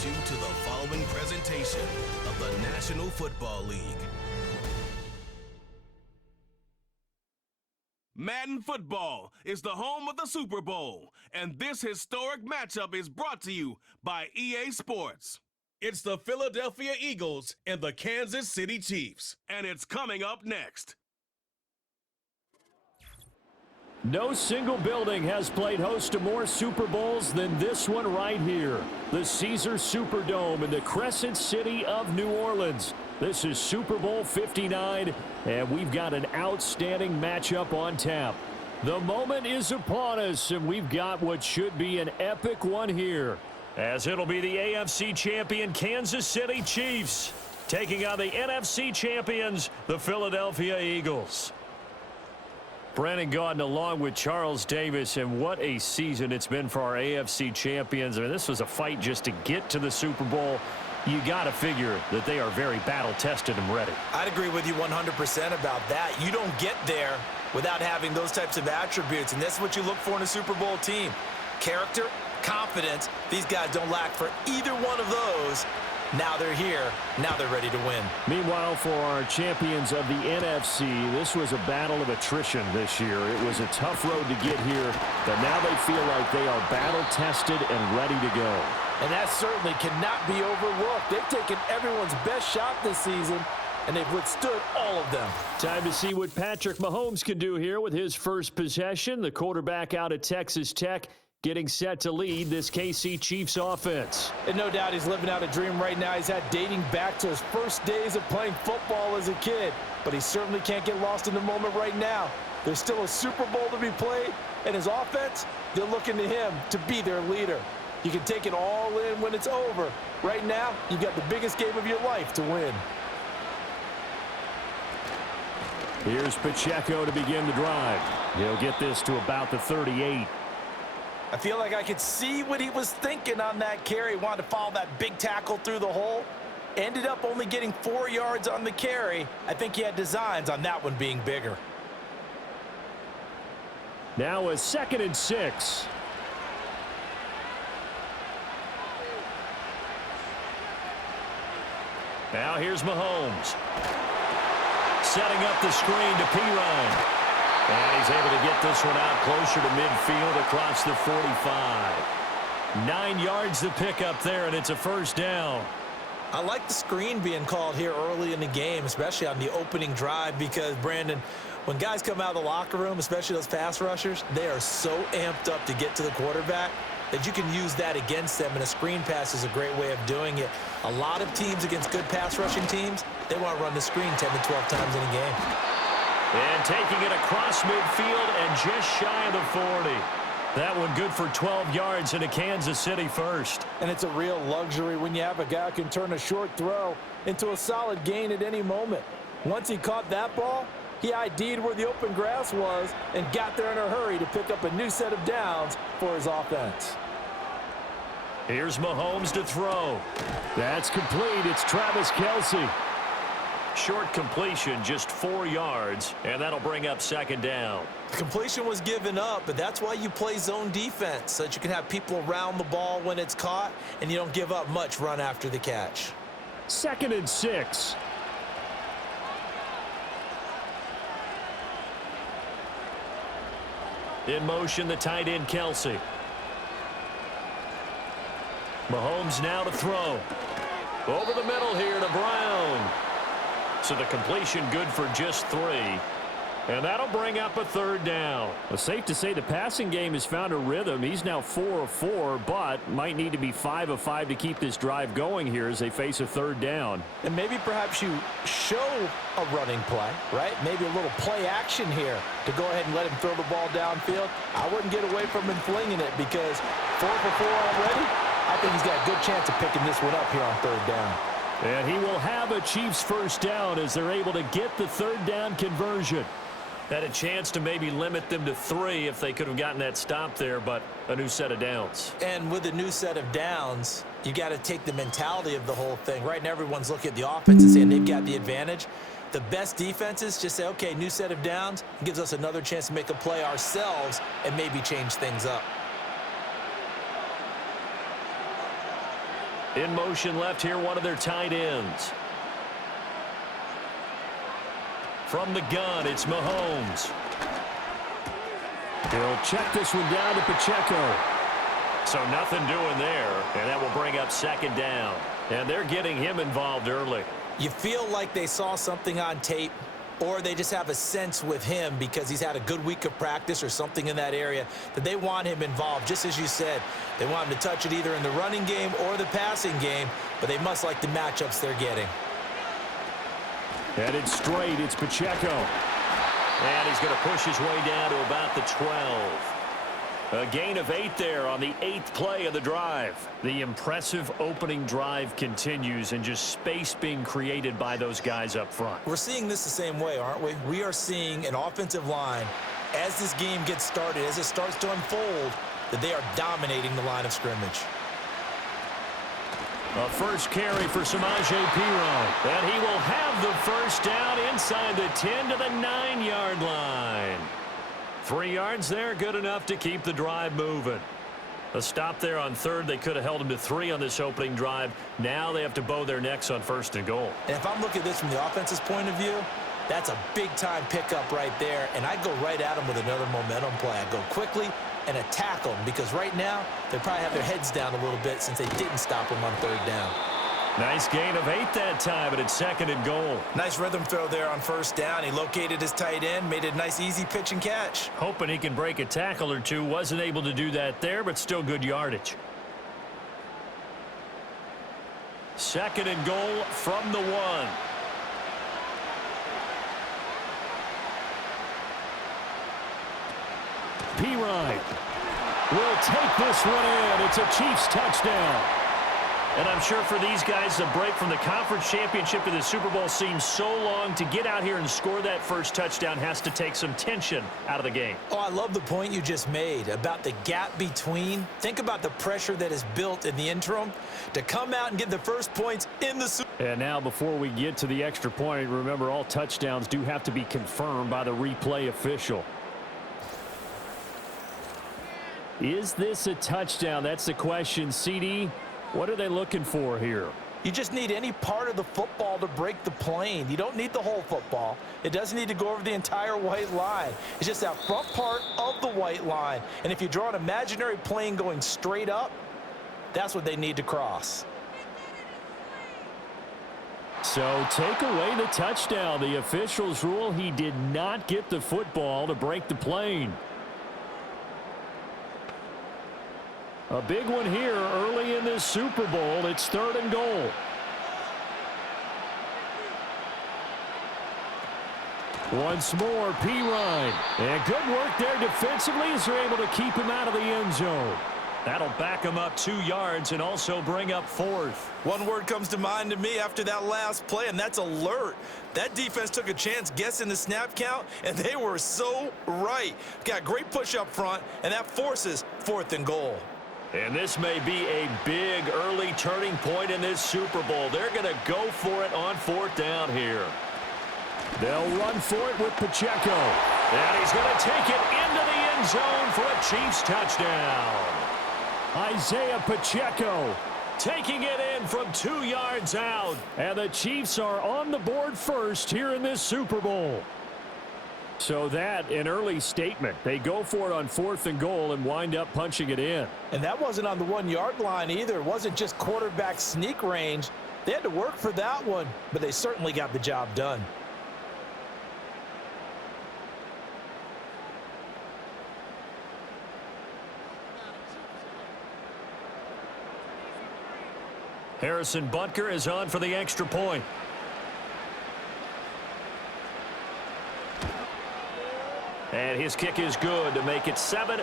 welcomes you to the following presentation of the National Football League. Madden Football is the home of the Super Bowl, and this historic matchup is brought to you by EA Sports. It's the Philadelphia Eagles and the Kansas City Chiefs, and it's coming up next. No single building has played host to more Super Bowls than this one right here. The Caesars Superdome in the Crescent City of New Orleans. This is Super Bowl 59, and we've got an outstanding matchup on tap. The moment is upon us, and we've got what should be an epic one here, as it'll be the AFC champion Kansas City Chiefs taking on the NFC champions, the Philadelphia Eagles. Brandon Gaudin along with Charles Davis, and what a season it's been for our AFC champions. I mean, this was a fight just to get to the Super Bowl. You got to figure that they are very battle-tested and ready. I'd agree with you 100% about that. You don't get there without having those types of attributes, and that's what you look for in a Super Bowl team. Character, confidence. These guys don't lack for either one of those. Now they're here. Now they're ready to win. Meanwhile, for our champions of the NFC, this was a battle of attrition this year. It was a tough road to get here, but now they feel like they are battle-tested and ready to go. And that certainly cannot be overlooked. They've taken everyone's best shot this season, and they've withstood all of them. Time to see what Patrick Mahomes can do here with his first possession. The quarterback out of Texas Tech getting set to lead this KC Chiefs offense. And no doubt he's living out a dream right now. He's had dating back to his first days of playing football as a kid. But he certainly can't get lost in the moment right now. There's still a Super Bowl to be played, and his offense, they're looking to him to be their leader. You can take it all in when it's over. Right now, you've got the biggest game of your life to win. Here's Pacheco to begin the drive. He'll get this to about the 38. I feel like I could see what he was thinking on that carry. Wanted to follow that big tackle through the hole. Ended up only getting 4 yards on the carry. I think he had designs on that one being bigger. Now a 2nd and 6. Now here's Mahomes. Setting up the screen to Pirine. And he's able to get this one out closer to midfield across the 45. 9 yards to pick up there, and it's a first down. I like the screen being called here early in the game, especially on the opening drive, because, Brandon, when guys come out of the locker room, especially those pass rushers, they are so amped up to get to the quarterback that you can use that against them, and a screen pass is a great way of doing it. A lot of teams against good pass rushing teams, they want to run the screen 10 to 12 times in a game. And taking it across midfield and just shy of the 40. That one good for 12 yards and a Kansas City first. And it's a real luxury when you have a guy who can turn a short throw into a solid gain at any moment. Once he caught that ball, he ID'd where the open grass was and got there in a hurry to pick up a new set of downs for his offense. Here's Mahomes to throw. That's complete. It's Travis Kelce. Short completion, just 4 yards, and that'll bring up 2nd down. The completion was given up, but that's why you play zone defense, so that you can have people around the ball when it's caught, and you don't give up much run after the catch. 2nd and 6. In motion, the tight end, Kelce. Mahomes now to throw. Over the middle here to Brown. So the completion good for just 3. And that'll bring up a 3rd down. Well, safe to say the passing game has found a rhythm. He's now 4 of 4, but might need to be 5 of 5 to keep this drive going here as they face a 3rd down. And maybe perhaps you show a running play, right? Maybe a little play action here to go ahead and let him throw the ball downfield. I wouldn't get away from him flinging it because 4 for 4 already. I think he's got a good chance of picking this one up here on 3rd down. And he will have a Chiefs first down as they're able to get the 3rd down conversion. Had a chance to maybe limit them to 3 if they could have gotten that stop there, but a new set of downs. And with a new set of downs, you got to take the mentality of the whole thing. Right now, everyone's looking at the offense and saying they've got the advantage. The best defenses just say, okay, new set of downs, gives us another chance to make a play ourselves and maybe change things up. In motion left here, one of their tight ends. From the gun, it's Mahomes. He'll check this one down to Pacheco. So nothing doing there, and that will bring up second down. And they're getting him involved early. You feel like they saw something on tape, or they just have a sense with him because he's had a good week of practice or something in that area that they want him involved. Just as you said, they want him to touch it either in the running game or the passing game, but they must like the matchups they're getting. Headed straight, it's Pacheco. And he's going to push his way down to about the 12. A gain of 8 there on the 8th play of the drive. The impressive opening drive continues, and just space being created by those guys up front. We're seeing this the same way, aren't we? We are seeing an offensive line, as this game gets started, as it starts to unfold, that they are dominating the line of scrimmage. A first carry for Samaje Perine. And he will have the first down inside the 10 to the 9-yard line. 3 yards there, good enough to keep the drive moving. A stop there on third. They could have held him to 3 on this opening drive. Now they have to bow their necks on first and goal. And if I'm looking at this from the offense's point of view, that's a big-time pickup right there. And I go right at him with another momentum play. I go quickly and attack them because right now they probably have their heads down a little bit since they didn't stop him on third down. Nice gain of 8 that time, and it's second and goal. Nice rhythm throw there on first down. He located his tight end, made it a nice easy pitch and catch. Hoping he can break a tackle or two. Wasn't able to do that there, but still good yardage. Second and goal from the 1. Perine will take this one in. It's a Chiefs touchdown. And I'm sure for these guys, the break from the conference championship to the Super Bowl seems so long. To get out here and score that first touchdown has to take some tension out of the game. Oh, I love the point you just made about the gap between. Think about the pressure that is built in the interim to come out and get the first points in the Super Bowl. And now before we get to the extra point, remember all touchdowns do have to be confirmed by the replay official. Is this a touchdown? That's the question. CD, what are they looking for here? You just need any part of the football to break the plane. You don't need the whole football. It doesn't need to go over the entire white line. It's just that front part of the white line. And if you draw an imaginary plane going straight up, that's what they need to cross. So take away the touchdown. The officials rule he did not get the football to break the plane. A big one here early in this Super Bowl. It's third and goal. Once more, Perine. And good work there defensively as they're able to keep him out of the end zone. That'll back him up 2 yards and also bring up fourth. One word comes to mind to me after that last play, and that's alert. That defense took a chance guessing the snap count, and they were so right. Got great push up front, and that forces fourth and goal. And this may be a big early turning point in this Super Bowl. They're going to go for it on fourth down here. They'll run for it with Pacheco. And he's going to take it into the end zone for a Chiefs touchdown. Isaiah Pacheco taking it in from 2 yards out. And the Chiefs are on the board first here in this Super Bowl. So that, an early statement. They go for it on fourth and goal and wind up punching it in. And that wasn't on the 1 yard line either. It wasn't just quarterback sneak range. They had to work for that one, but they certainly got the job done. Harrison Butker is on for the extra point. And his kick is good to make it 7-0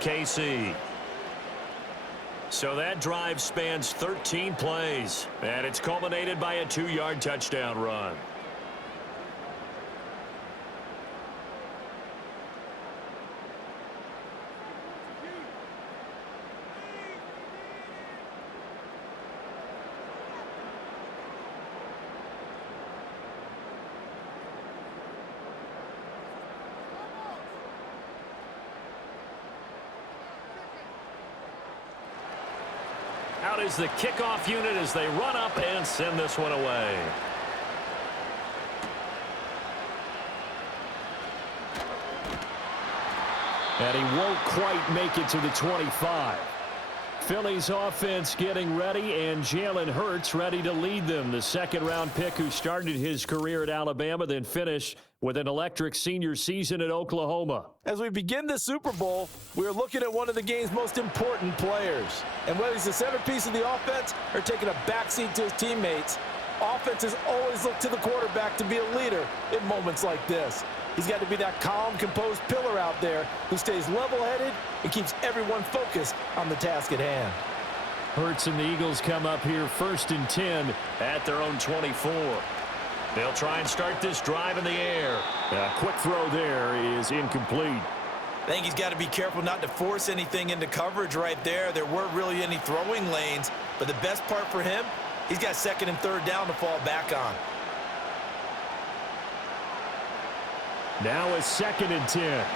KC. So that drive spans 13 plays. And it's culminated by a 2-yard touchdown run. Out is the kickoff unit as they run up and send this one away. And he won't quite make it to the 25. Philly's offense getting ready, and Jalen Hurts ready to lead them. The second-round pick who started his career at Alabama, then finished with an electric senior season at Oklahoma. As we begin the Super Bowl, we're looking at one of the game's most important players. And whether he's the centerpiece of the offense or taking a backseat to his teammates, offenses always look to the quarterback to be a leader in moments like this. He's got to be that calm, composed pillar out there who stays level-headed and keeps everyone focused on the task at hand. Hurts and the Eagles come up here 1st and 10 at their own 24. They'll try and start this drive in the air. A quick throw there is incomplete. I think he's got to be careful not to force anything into coverage right there. There weren't really any throwing lanes, but the best part for him, he's got 2nd and 3rd down to fall back on. Now it's 2nd and 10.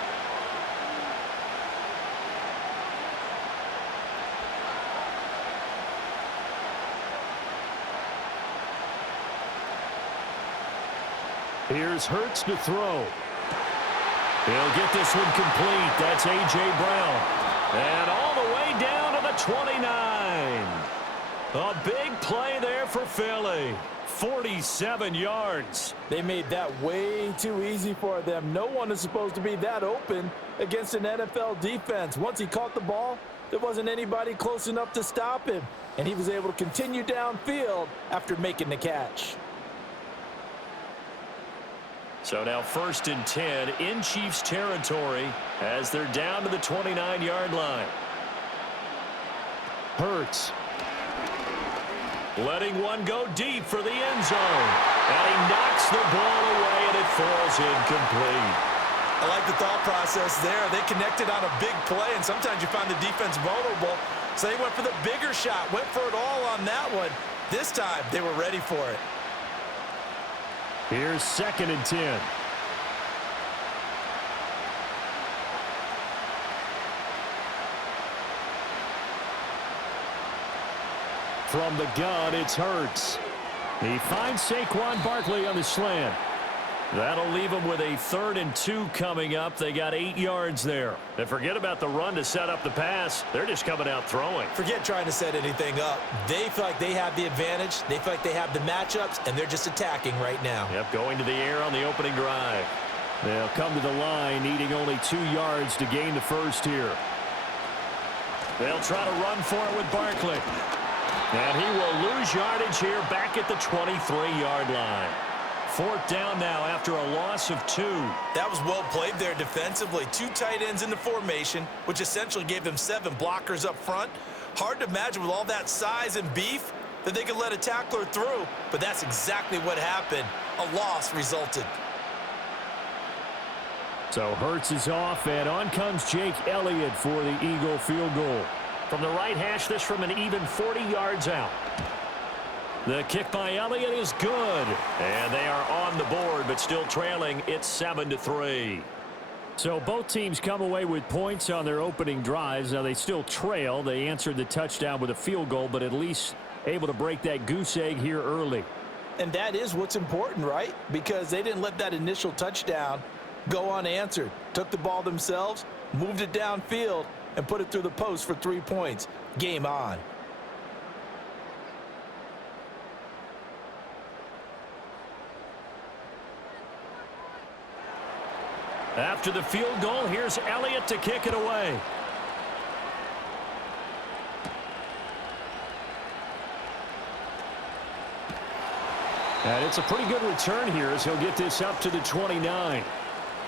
Here's Hurts to throw. He'll get this one complete. That's A.J. Brown. And all the way down to the 29. A big play there for Philly. 47 yards. They made that way too easy for them. No one is supposed to be that open against an NFL defense. Once he caught the ball, there wasn't anybody close enough to stop him, and he was able to continue downfield after making the catch. So now 1st and 10 in Chiefs territory as they're down to the 29-yard line. Hurts. Letting one go deep for the end zone. And he knocks the ball away, and it falls incomplete. I like the thought process there. They connected on a big play, and sometimes you find the defense vulnerable. So they went for the bigger shot, went for it all on that one. This time, they were ready for it. Here's 2nd and 10. From the gun, it's Hurts. He finds Saquon Barkley on the slant. That'll leave him with a 3rd and 2 coming up. They got 8 yards there. And forget about the run to set up the pass. They're just coming out throwing. Forget trying to set anything up. They feel like they have the advantage. They feel like they have the matchups, and they're just attacking right now. Yep, going to the air on the opening drive. They'll come to the line, needing only 2 yards to gain the first here. They'll try to run for it with Barkley. And he will lose yardage here back at the 23-yard line. 4th down now after a loss of 2. That was well played there defensively. 2 tight ends in the formation, which essentially gave them 7 blockers up front. Hard to imagine with all that size and beef that they could let a tackler through, but that's exactly what happened. A loss resulted. So Hurts is off, and on comes Jake Elliott for the Eagle field goal. From the right hash, this from an even 40 yards out. The kick by Elliott is good. And they are on the board, but still trailing. It's 7-3. So both teams come away with points on their opening drives. Now they still trail. They answered the touchdown with a field goal, but at least able to break that goose egg here early. And that is what's important, right? Because they didn't let that initial touchdown go unanswered. Took the ball themselves, moved it downfield, and put it through the post for 3 points. Game on. After the field goal, here's Elliott to kick it away. And it's a pretty good return here as he'll get this up to the 29.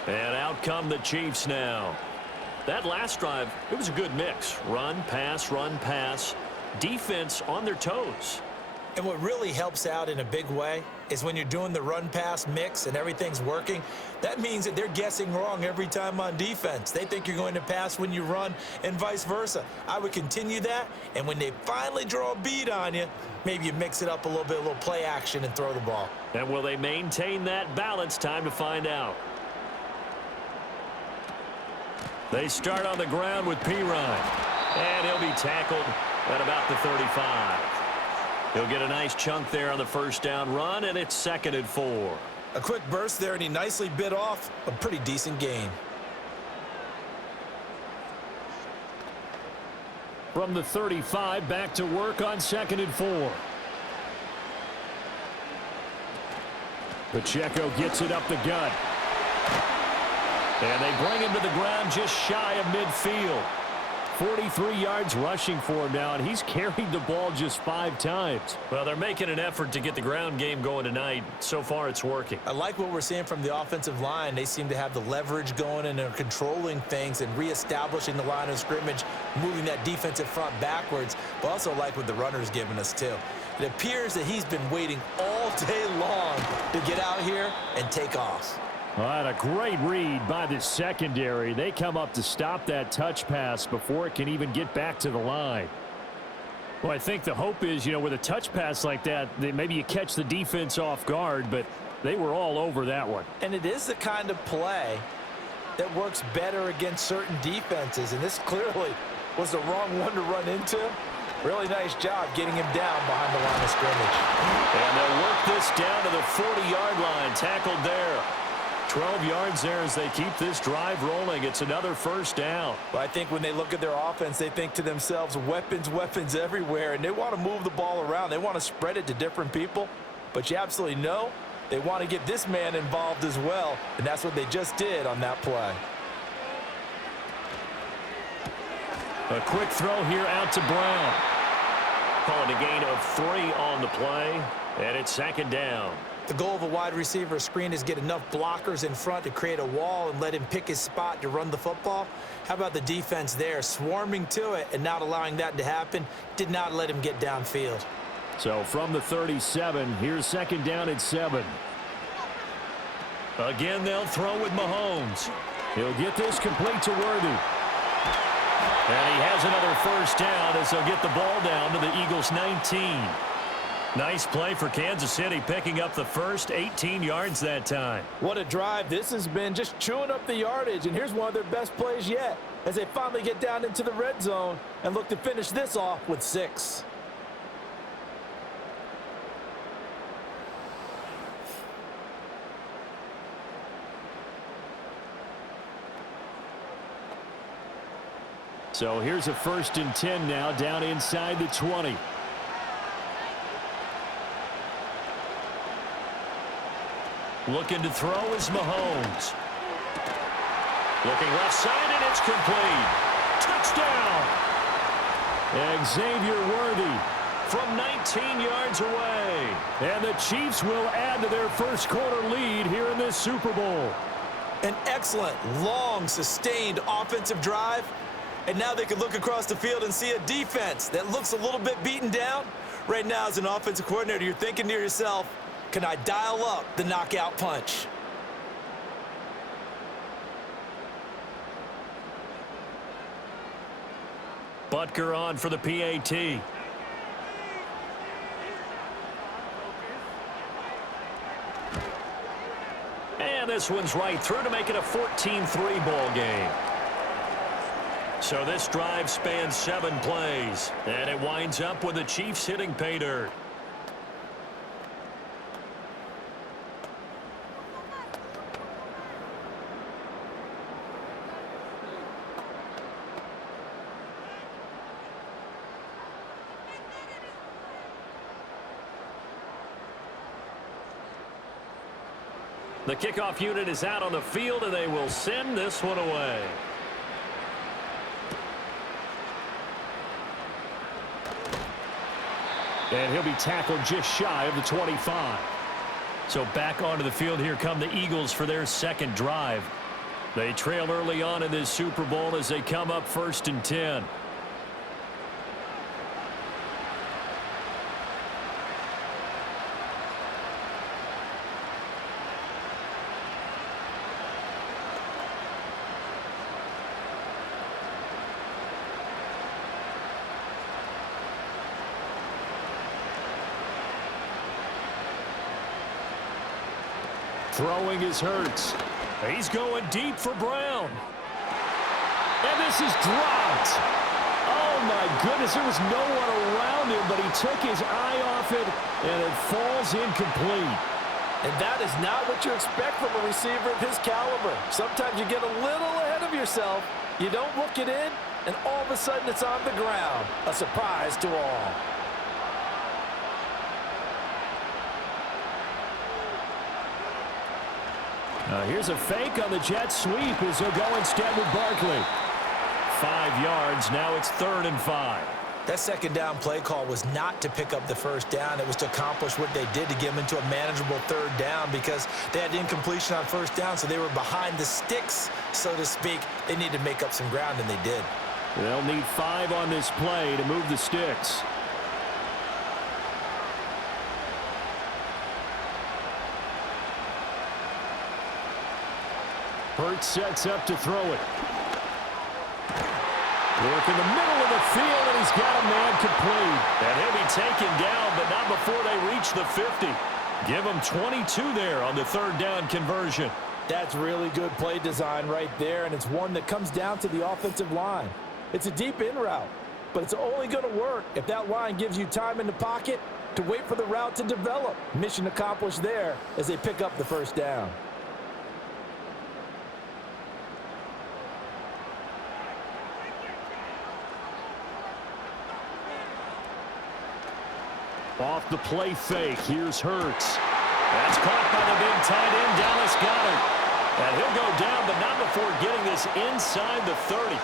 And out come the Chiefs now. That last drive, it was a good mix. Run, pass, defense on their toes. And what really helps out in a big way is when you're doing the run-pass mix and everything's working, that means that they're guessing wrong every time on defense. They think you're going to pass when you run and vice versa. I would continue that, and when they finally draw a bead on you, maybe you mix it up a little play action and throw the ball. And will they maintain that balance? Time to find out. They start on the ground with Pirine. And he'll be tackled at about the 35. He'll get a nice chunk there on the first down run, and it's 2nd and 4. A quick burst there, and he nicely bit off a pretty decent gain. From the 35, back to work on 2nd and 4. Pacheco gets it up the gut. And they bring him to the ground just shy of midfield. 43 yards rushing for him now, and he's carried the ball just 5 times. Well, they're making an effort to get the ground game going tonight. So far, it's working. I like what we're seeing from the offensive line. They seem to have the leverage going, and they're controlling things and reestablishing the line of scrimmage, moving that defensive front backwards, but also like what the runner's giving us, too. It appears that he's been waiting all day long to get out here and take off. All right, a great read by the secondary. They come up to stop that touch pass before it can even get back to the line. Well, I think the hope is, with a touch pass like that maybe you catch the defense off guard, but they were all over that one. And it is the kind of play that works better against certain defenses, and this clearly was the wrong one to run into. Really nice job getting him down behind the line of scrimmage. And they'll work this down to the 40-yard line, tackled there. 12 yards there as they keep this drive rolling. It's another first down. Well, I think when they look at their offense, they think to themselves, weapons, weapons everywhere, and they want to move the ball around. They want to spread it to different people, but you absolutely know they want to get this man involved as well, and that's what they just did on that play. A quick throw here out to Brown. Calling a gain of 3 on the play, and it's 2nd down. The goal of a wide receiver screen is get enough blockers in front to create a wall and let him pick his spot to run the football. How about the defense there, swarming to it and not allowing that to happen? Did not let him get downfield. So from the 37, here's 2nd down at 7. Again, they'll throw with Mahomes. He'll get this complete to Worthy. And he has another first down as they'll get the ball down to the Eagles' 19. Nice play for Kansas City, picking up the first 18 yards that time. What a drive this has been, just chewing up the yardage. And here's one of their best plays yet as they finally get down into the red zone and look to finish this off with 6. So here's a 1st and 10 now, down inside the 20. Looking to throw is Mahomes. Looking left side, and it's complete. Touchdown! Xavier Worthy from 19 yards away. And the Chiefs will add to their first quarter lead here in this Super Bowl. An excellent, long, sustained offensive drive. And now they can look across the field and see a defense that looks a little bit beaten down. Right now, as an offensive coordinator, you're thinking to yourself, can I dial up the knockout punch? Butker on for the PAT. And this one's right through to make it a 14-3 ball game. So this drive spans 7 plays, and it winds up with the Chiefs hitting pay dirt. The kickoff unit is out on the field, and they will send this one away. And he'll be tackled just shy of the 25. So back onto the field, here come the Eagles for their 2nd drive. They trail early on in this Super Bowl as they come up 1st and 10. Throwing is Hurts. He's going deep for Brown. And this is dropped. Oh, Oh, my goodness, there was no one around him, but he took his eye off it, and it falls incomplete. And that is not what you expect from a receiver of his caliber. Sometimes you get a little ahead of yourself, you don't look it in, and all of a sudden it's on the ground. A surprise to all. Here's a fake on the jet sweep as they'll go instead with Barkley. 5 yards, now it's 3rd and 5. That second down play call was not to pick up the first down. It was to accomplish what they did to get them into a manageable 3rd down because they had incompletion on first down, so they were behind the sticks, so to speak. They needed to make up some ground, and they did. They'll need 5 on this play to move the sticks. Hurts sets up to throw it. Work in the middle of the field, and he's got a man complete. And he'll be taken down, but not before they reach the 50. Give him 22 there on the 3rd down conversion. That's really good play design right there, and it's one that comes down to the offensive line. It's a deep in route, but it's only going to work if that line gives you time in the pocket to wait for the route to develop. Mission accomplished there as they pick up the first down. Off the play fake, here's Hurts. That's caught by the big tight end, Dallas Goedert. And he'll go down, but not before getting this inside the 30.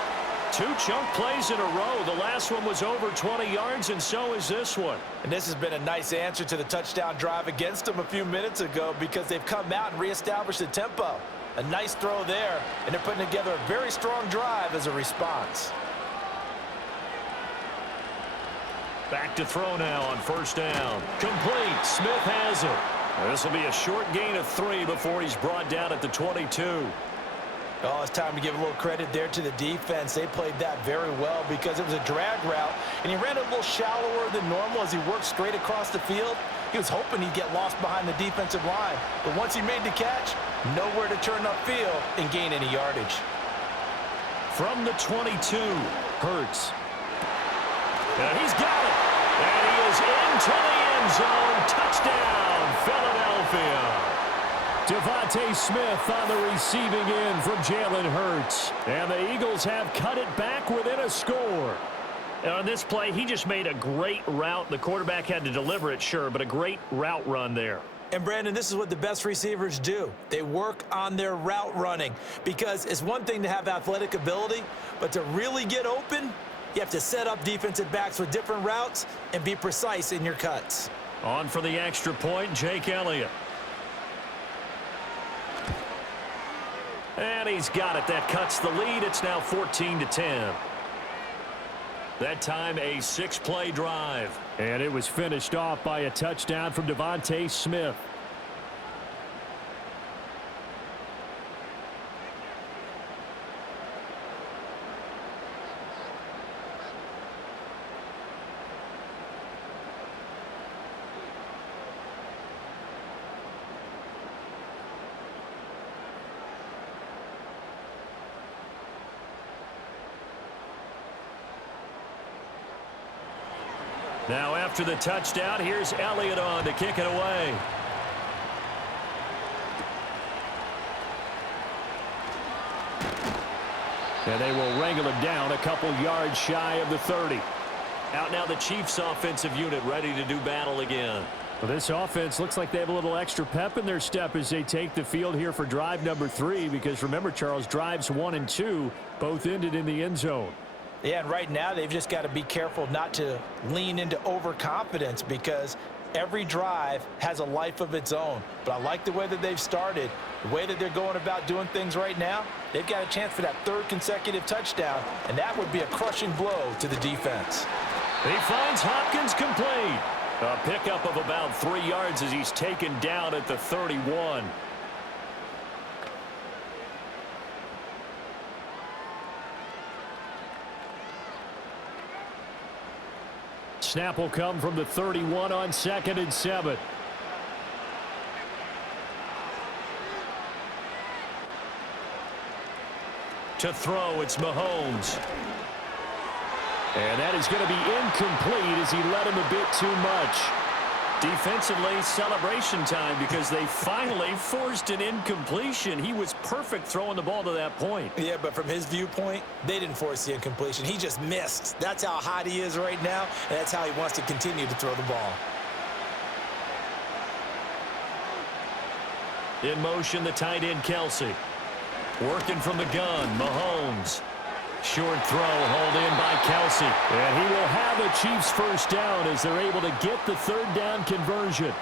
2 chunk plays in a row. The last one was over 20 yards, and so is this one. And this has been a nice answer to the touchdown drive against them a few minutes ago because they've come out and reestablished the tempo. A nice throw there, and they're putting together a very strong drive as a response. Back to throw now on first down. Complete. Smith has it. This will be a short gain of 3 before he's brought down at the 22. Oh, it's time to give a little credit there to the defense. They played that very well because it was a drag route, and he ran it a little shallower than normal as he worked straight across the field. He was hoping he'd get lost behind the defensive line, but once he made the catch, nowhere to turn upfield and gain any yardage. From the 22, Hurts. And he's got it. And he is into the end zone. Touchdown, Philadelphia. Devontae Smith on the receiving end from Jalen Hurts. And the Eagles have cut it back within a score. And on this play, he just made a great route. The quarterback had to deliver it, sure, but a great route run there. And, Brandon, this is what the best receivers do. They work on their route running because it's one thing to have athletic ability, but to really get open, you have to set up defensive backs with different routes and be precise in your cuts. On for the extra point, Jake Elliott. And he's got it. That cuts the lead. It's now 14-10. That time a 6-play drive. And it was finished off by a touchdown from Devontae Smith. Now after the touchdown, here's Elliott on to kick it away. And they will wrangle him down a couple yards shy of the 30. Out now the Chiefs offensive unit ready to do battle again. Well, this offense looks like they have a little extra pep in their step as they take the field here for drive number 3 because remember, Charles, drives 1 and 2 both ended in the end zone. Yeah, and right now they've just got to be careful not to lean into overconfidence because every drive has a life of its own. But I like the way that they've started, the way that they're going about doing things right now. They've got a chance for that 3rd consecutive touchdown, and that would be a crushing blow to the defense. He finds Hopkins complete. A pickup of about 3 yards as he's taken down at the 31. Snap will come from the 31 on 2nd and 7. To throw, it's Mahomes. And that is going to be incomplete as he led him a bit too much. Defensively, celebration time because they finally forced an incompletion. He was perfect throwing the ball to that point. Yeah, but from his viewpoint, they didn't force the incompletion. He just missed. That's how hot he is right now, and that's how he wants to continue to throw the ball. In motion, the tight end, Kelsey. Working from the gun, Mahomes. Short throw, hauled in by Kelsey. And he will have a Chiefs first down as they're able to get the third down conversion.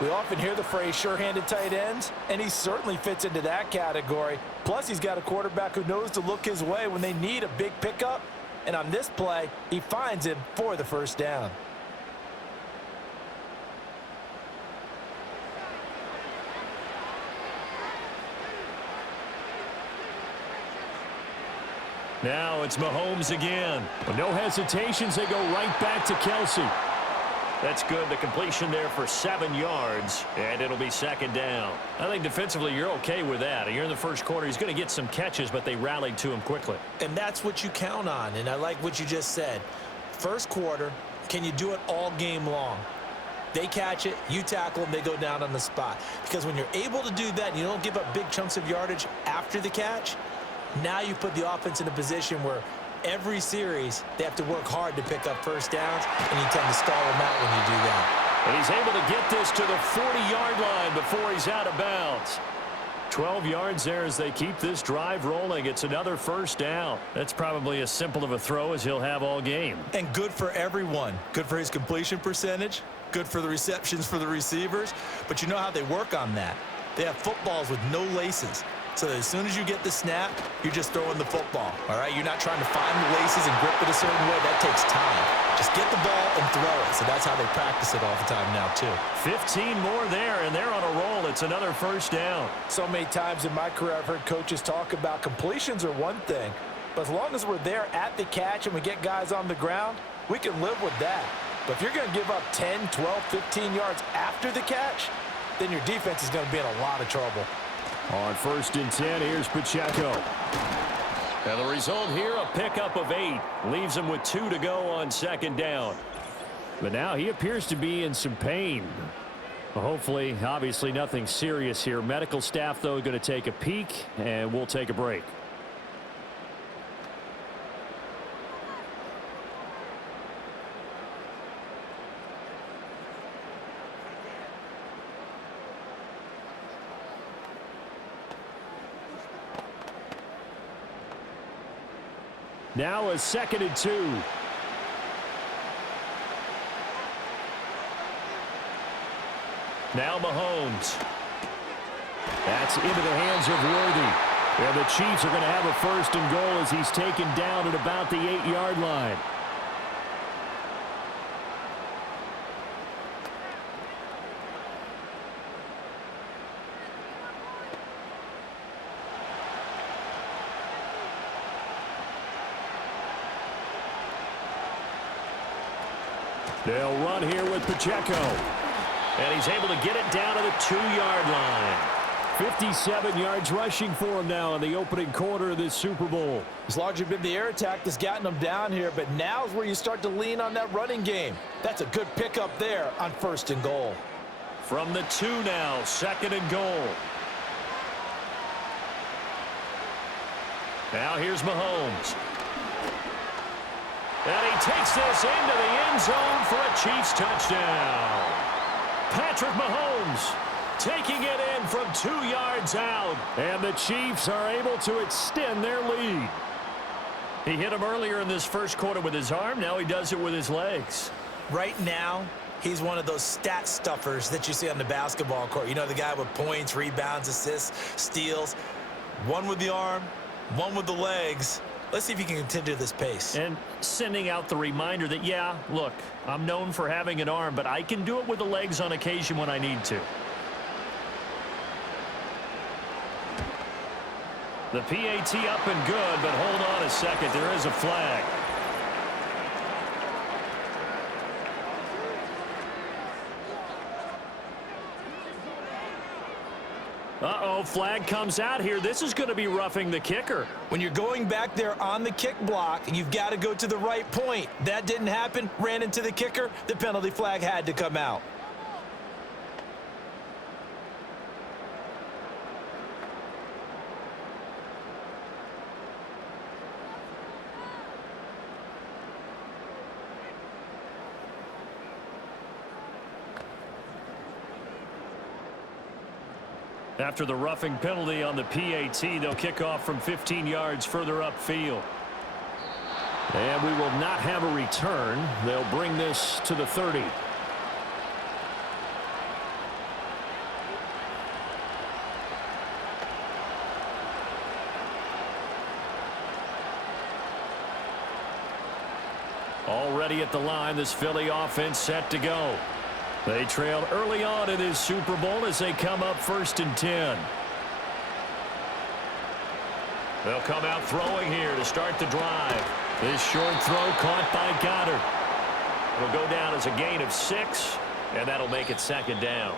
We often hear the phrase sure-handed tight ends, and he certainly fits into that category. Plus, he's got a quarterback who knows to look his way when they need a big pickup. And on this play, he finds him for the first down. Now it's Mahomes again. With no hesitations, they go right back to Kelsey. That's good. The completion there for 7 yards, and it'll be second down. I think defensively you're okay with that. You're in the first quarter. He's going to get some catches, but they rallied to him quickly. And that's what you count on, and I like what you just said. First quarter, can you do it all game long? They catch it, you tackle them, they go down on the spot. Because when you're able to do that and you don't give up big chunks of yardage after the catch, now you put the offense in a position where every series they have to work hard to pick up first downs, and you tend to stall them out when you do that. And he's able to get this to the 40-yard line before he's out of bounds. 12 yards there as they keep this drive rolling. It's another first down. That's probably as simple of a throw as he'll have all game. And good for everyone. Good for his completion percentage. Good for the receptions for the receivers. But you know how they work on that. They have footballs with no laces. So as soon as you get the snap, you're just throwing the football, all right? You're not trying to find the laces and grip it a certain way. That takes time. Just get the ball and throw it. So that's how they practice it all the time now, too. 15 more there, and they're on a roll. It's another first down. So many times in my career, I've heard coaches talk about completions are one thing, but as long as we're there at the catch and we get guys on the ground, we can live with that. But if you're going to give up 10, 12, 15 yards after the catch, then your defense is going to be in a lot of trouble. On 1st and 10, here's Pacheco. And the result here, a pickup of 8. Leaves him with 2 to go on second down. But now he appears to be in some pain. Well, hopefully, obviously nothing serious here. Medical staff, though, going to take a peek, and we'll take a break. Now a 2nd and 2. Now Mahomes. That's into the hands of Worthy. And the Chiefs are going to have a 1st and goal as he's taken down at about the 8-yard line. They'll run here with Pacheco. And he's able to get it down to the 2-yard line. 57 yards rushing for him now in the opening quarter of this Super Bowl. It's largely been the air attack that's gotten them down here, but now's where you start to lean on that running game. That's a good pickup there on 1st and goal. From the 2 now, 2nd and goal. Now here's Mahomes. And he takes this into the end zone for a Chiefs touchdown. Patrick Mahomes taking it in from 2 yards out. And the Chiefs are able to extend their lead. He hit him earlier in this first quarter with his arm. Now he does it with his legs. Right now, he's one of those stat stuffers that you see on the basketball court. You know, the guy with points, rebounds, assists, steals. One with the arm, one with the legs. Let's see if he can continue this pace. And sending out the reminder that, yeah, look, I'm known for having an arm, but I can do it with the legs on occasion when I need to. The PAT up and good, but hold on a second. There is a flag. Uh-oh, flag comes out here. This is going to be roughing the kicker. When you're going back there on the kick block, you've got to go to the right point. That didn't happen, ran into the kicker. The penalty flag had to come out. After the roughing penalty on the PAT, they'll kick off from 15 yards further upfield. And we will not have a return. They'll bring this to the 30. Already at the line, this Philly offense set to go. They trailed early on in this Super Bowl as they come up 1st and 10. They'll come out throwing here to start the drive. This short throw caught by Goddard. It'll go down as a gain of 6, and that'll make it 2nd down.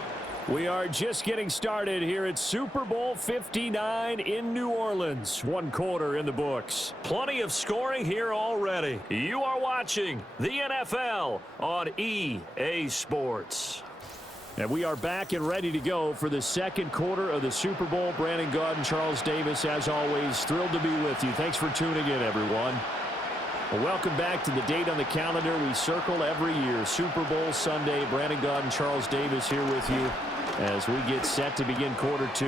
We are just getting started here at Super Bowl 59 in New Orleans. 1 quarter in the books. Plenty of scoring here already. You are watching the NFL on EA Sports. And we are back and ready to go for the 2nd quarter of the Super Bowl. Brandon Gaudin, Charles Davis, as always, thrilled to be with you. Thanks for tuning in, everyone. Well, welcome back to the date on the calendar we circle every year. Super Bowl Sunday. Brandon Gaudin, Charles Davis here with you as we get set to begin quarter 2.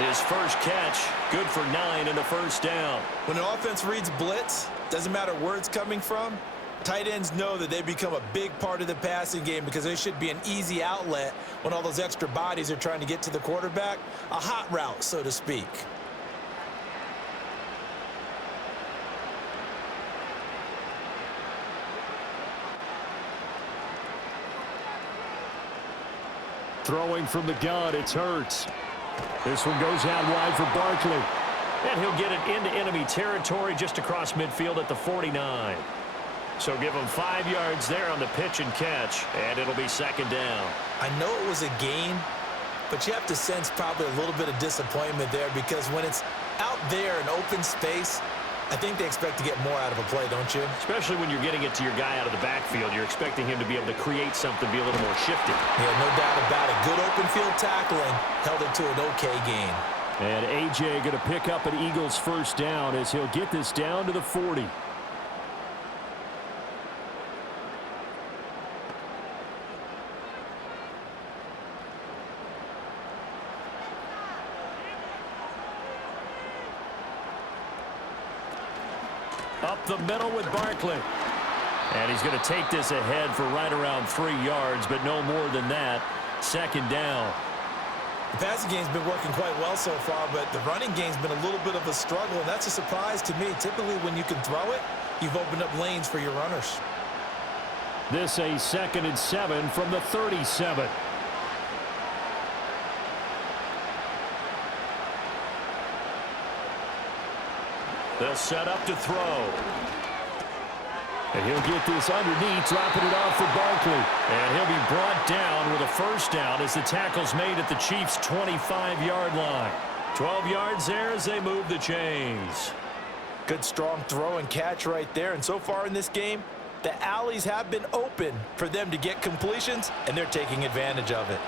His first catch, good for 9 and a 1st down. When an offense reads blitz, doesn't matter where it's coming from, tight ends know that they become a big part of the passing game because they should be an easy outlet when all those extra bodies are trying to get to the quarterback. A hot route, so to speak. Throwing from the gun, it's Hurts. This one goes out wide for Barkley. And he'll get it into enemy territory just across midfield at the 49. So give him 5 yards there on the pitch and catch, and it'll be 2nd down. I know it was a gain, but you have to sense probably a little bit of disappointment there because when it's out there in open space, I think they expect to get more out of a play, don't you? Especially when you're getting it to your guy out of the backfield. You're expecting him to be able to create something, be a little more shifty. Yeah, no doubt about it. Good open field tackling held it to an okay gain. And A.J. going to pick up an Eagles 1st down as he'll get this down to the 40. Up the middle with Barkley. And he's going to take this ahead for right around 3 yards, but no more than that. 2nd down. The passing game's been working quite well so far, but the running game's been a little bit of a struggle, and that's a surprise to me. Typically, when you can throw it, you've opened up lanes for your runners. This a 2nd and 7 from the 37. They'll set up to throw. And he'll get this underneath, dropping it off for Barkley. And he'll be brought down with a 1st down as the tackle's made at the Chiefs' 25-yard line. 12 yards there as they move the chains. Good strong throw and catch right there. And so far in this game, the alleys have been open for them to get completions, and they're taking advantage of it.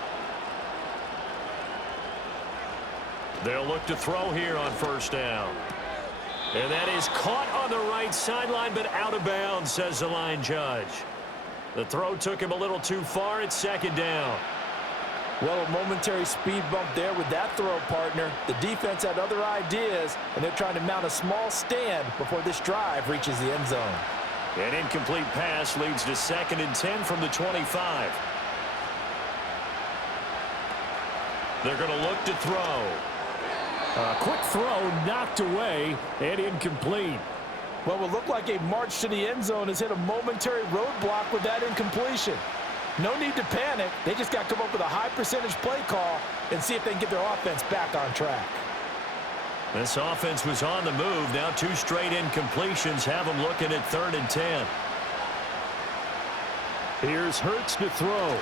They'll look to throw here on 1st down. And that is caught on the right sideline, but out of bounds, says the line judge. The throw took him a little too far. It's 2nd down. Well, a momentary speed bump there with that throw, partner. The defense had other ideas, and they're trying to mount a small stand before this drive reaches the end zone. An incomplete pass leads to 2nd and 10 from the 25. They're going to look to throw. A quick throw knocked away and incomplete. Well, it looked like a march to the end zone has hit a momentary roadblock with that incompletion. No need to panic. They just got to come up with a high percentage play call and see if they can get their offense back on track. This offense was on the move. Now 2 straight incompletions have them looking at 3rd and 10. Here's Hurts to throw.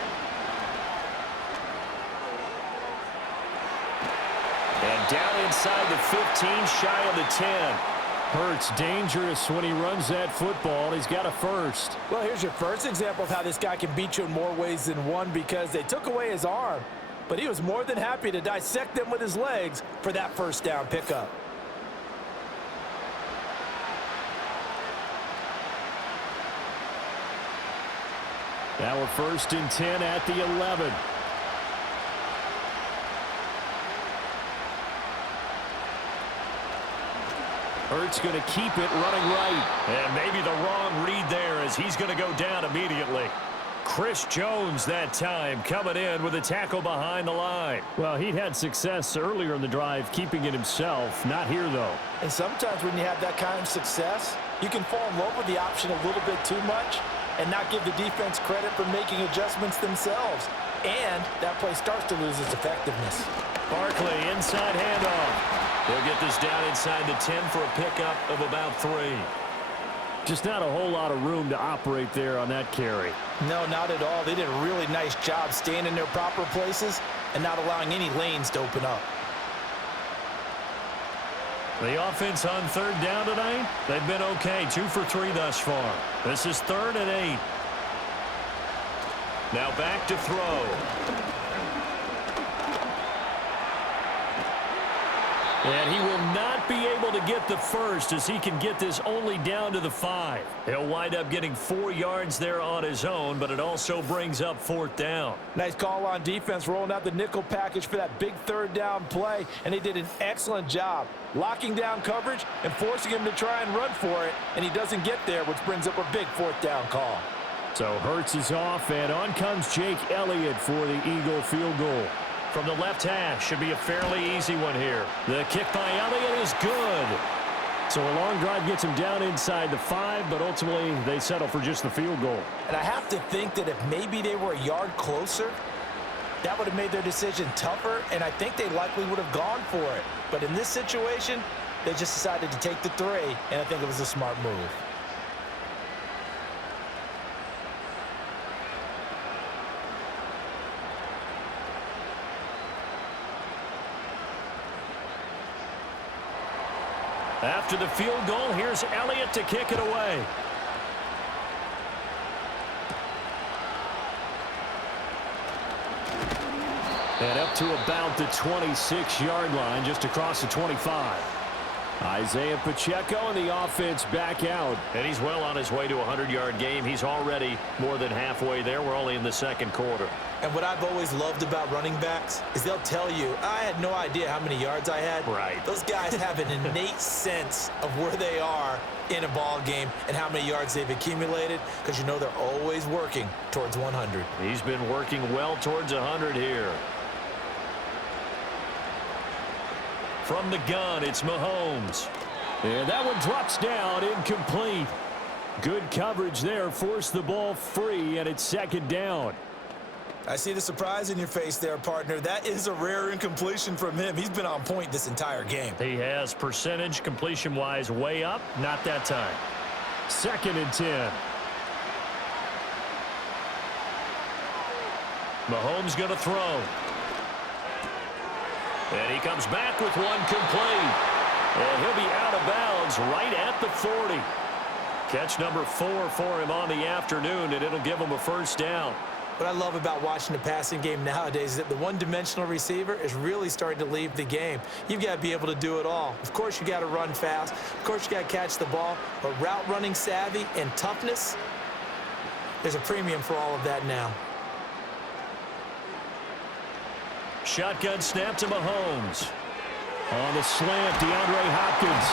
And down inside the 15, shy of the 10. Hurts dangerous when he runs that football. He's got a first. Well, here's your first example of how this guy can beat you in more ways than one, because they took away his arm, but he was more than happy to dissect them with his legs for that first down pickup. Now we're 1st and 10 at the 11. Hurts going to keep it running right. And maybe the wrong read there, as he's going to go down immediately. Chris Jones that time coming in with a tackle behind the line. Well, he'd had success earlier in the drive keeping it himself. Not here, though. And sometimes when you have that kind of success, you can fall in love with the option a little bit too much and not give the defense credit for making adjustments themselves. And that play starts to lose its effectiveness. Barkley, inside handoff. They'll get this down inside the 10 for a pickup of about 3. Just not a whole lot of room to operate there on that carry. No, not at all. They did a really nice job staying in their proper places and not allowing any lanes to open up. The offense on 3rd down tonight, they've been okay. 2 for 3 thus far. This is 3rd and 8. Now back to throw. And he will not be able to get the first, as he can get this only down to the 5. He'll wind up getting 4 yards there on his own, but it also brings up 4th down. Nice call on defense, rolling out the nickel package for that big 3rd down play, and they did an excellent job locking down coverage and forcing him to try and run for it, and he doesn't get there, which brings up a big 4th down call. So Hurts is off, and on comes Jake Elliott for the Eagle field goal. From the left hash, should be a fairly easy one here. The kick by Elliott is good. So a long drive gets him down inside the 5, but ultimately they settle for just the field goal. And I have to think that if maybe they were a yard closer, that would have made their decision tougher, and I think they likely would have gone for it. But in this situation, they just decided to take the 3, and I think it was a smart move. After the field goal, here's Elliott to kick it away. And up to about the 26-yard line, just across the 25. Isaiah Pacheco and the offense back out. And he's well on his way to a 100-yard game. He's already more than halfway there. We're only in the 2nd quarter. And what I've always loved about running backs is they'll tell you, I had no idea how many yards I had. Right. Those guys have an innate sense of where they are in a ball game and how many yards they've accumulated, because you know they're always working towards 100. He's been working well towards 100 here. From the gun, it's Mahomes. And that one drops down, incomplete. Good coverage there, forced the ball free, and it's 2nd down. I see the surprise in your face there, partner. That is a rare incompletion from him. He's been on point this entire game. He has percentage completion-wise way up. Not that time. 2nd and 10. Mahomes going to throw. And he comes back with one complete. And he'll be out of bounds right at the 40. Catch number 4 for him on the afternoon, and it'll give him a 1st down. What I love about watching the passing game nowadays is that the one-dimensional receiver is really starting to leave the game. You've got to be able to do it all. Of course, you got to run fast. Of course, you got to catch the ball. But route running savvy and toughness, there's a premium for all of that now. Shotgun snap to Mahomes. On the slant, DeAndre Hopkins.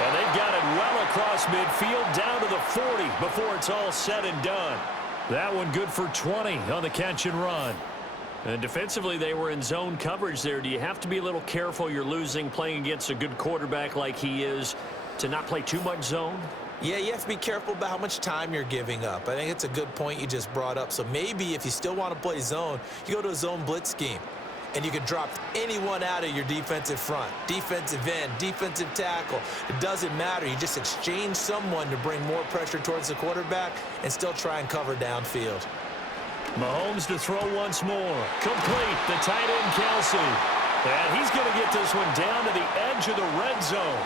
And they've got it well across midfield down to the 40 before it's all said and done. That one good for 20 on the catch and run. And defensively, they were in zone coverage there. Do you have to be a little careful? You're losing playing against a good quarterback like he is to not play too much zone? Yeah, you have to be careful about how much time you're giving up. I think it's a good point you just brought up. So maybe if you still want to play zone, you go to a zone blitz scheme. And you can drop anyone out of your defensive front, defensive end, defensive tackle. It doesn't matter. You just exchange someone to bring more pressure towards the quarterback and still try and cover downfield. Mahomes to throw once more. Complete. The tight end, Kelsey. And he's going to get this one down to the edge of the red zone.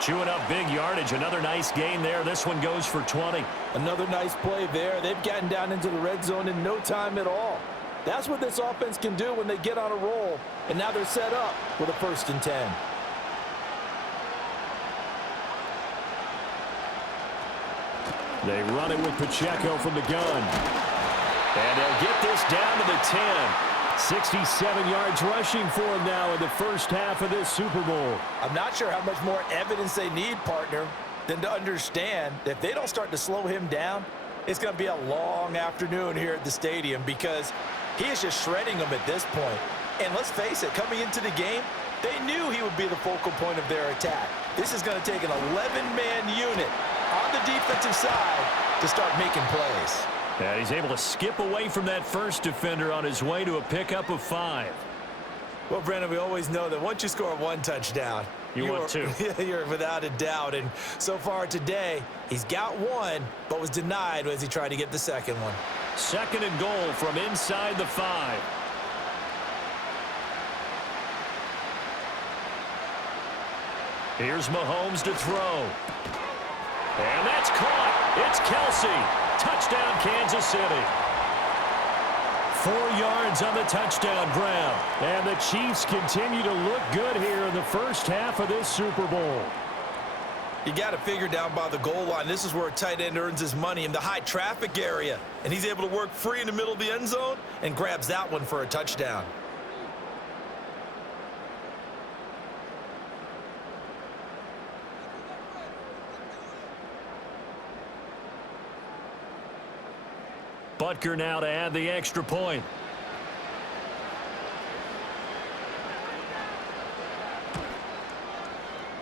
Chewing up big yardage. Another nice gain there. This one goes for 20. Another nice play there. They've gotten down into the red zone in no time at all. That's what this offense can do when they get on a roll. And now they're set up with a 1st and 10. They run it with Pacheco from the gun. And they'll get this down to the 10. 67 yards rushing for him now in the first half of this Super Bowl. I'm not sure how much more evidence they need, partner, than to understand that if they don't start to slow him down, it's going to be a long afternoon here at the stadium because he is just shredding them at this point. And let's face it, coming into the game, they knew he would be the focal point of their attack. This is going to take an 11-man unit on the defensive side to start making plays. Yeah, he's able to skip away from that first defender on his way to a pickup of 5. Well, Brandon, we always know that once you score 1 touchdown, you want 2. You're without a doubt. And so far today, he's got 1, but was denied as he tried to get the second one. 2nd and goal from inside the 5. Here's Mahomes to throw. And that's caught. It's Kelsey. Touchdown, Kansas City. 4 yards on the touchdown grab. And the Chiefs continue to look good here in the first half of this Super Bowl. You got to figure down by the goal line. This is where a tight end earns his money in the high traffic area. And he's able to work free in the middle of the end zone and grabs that one for a touchdown. Butker now to add the extra point.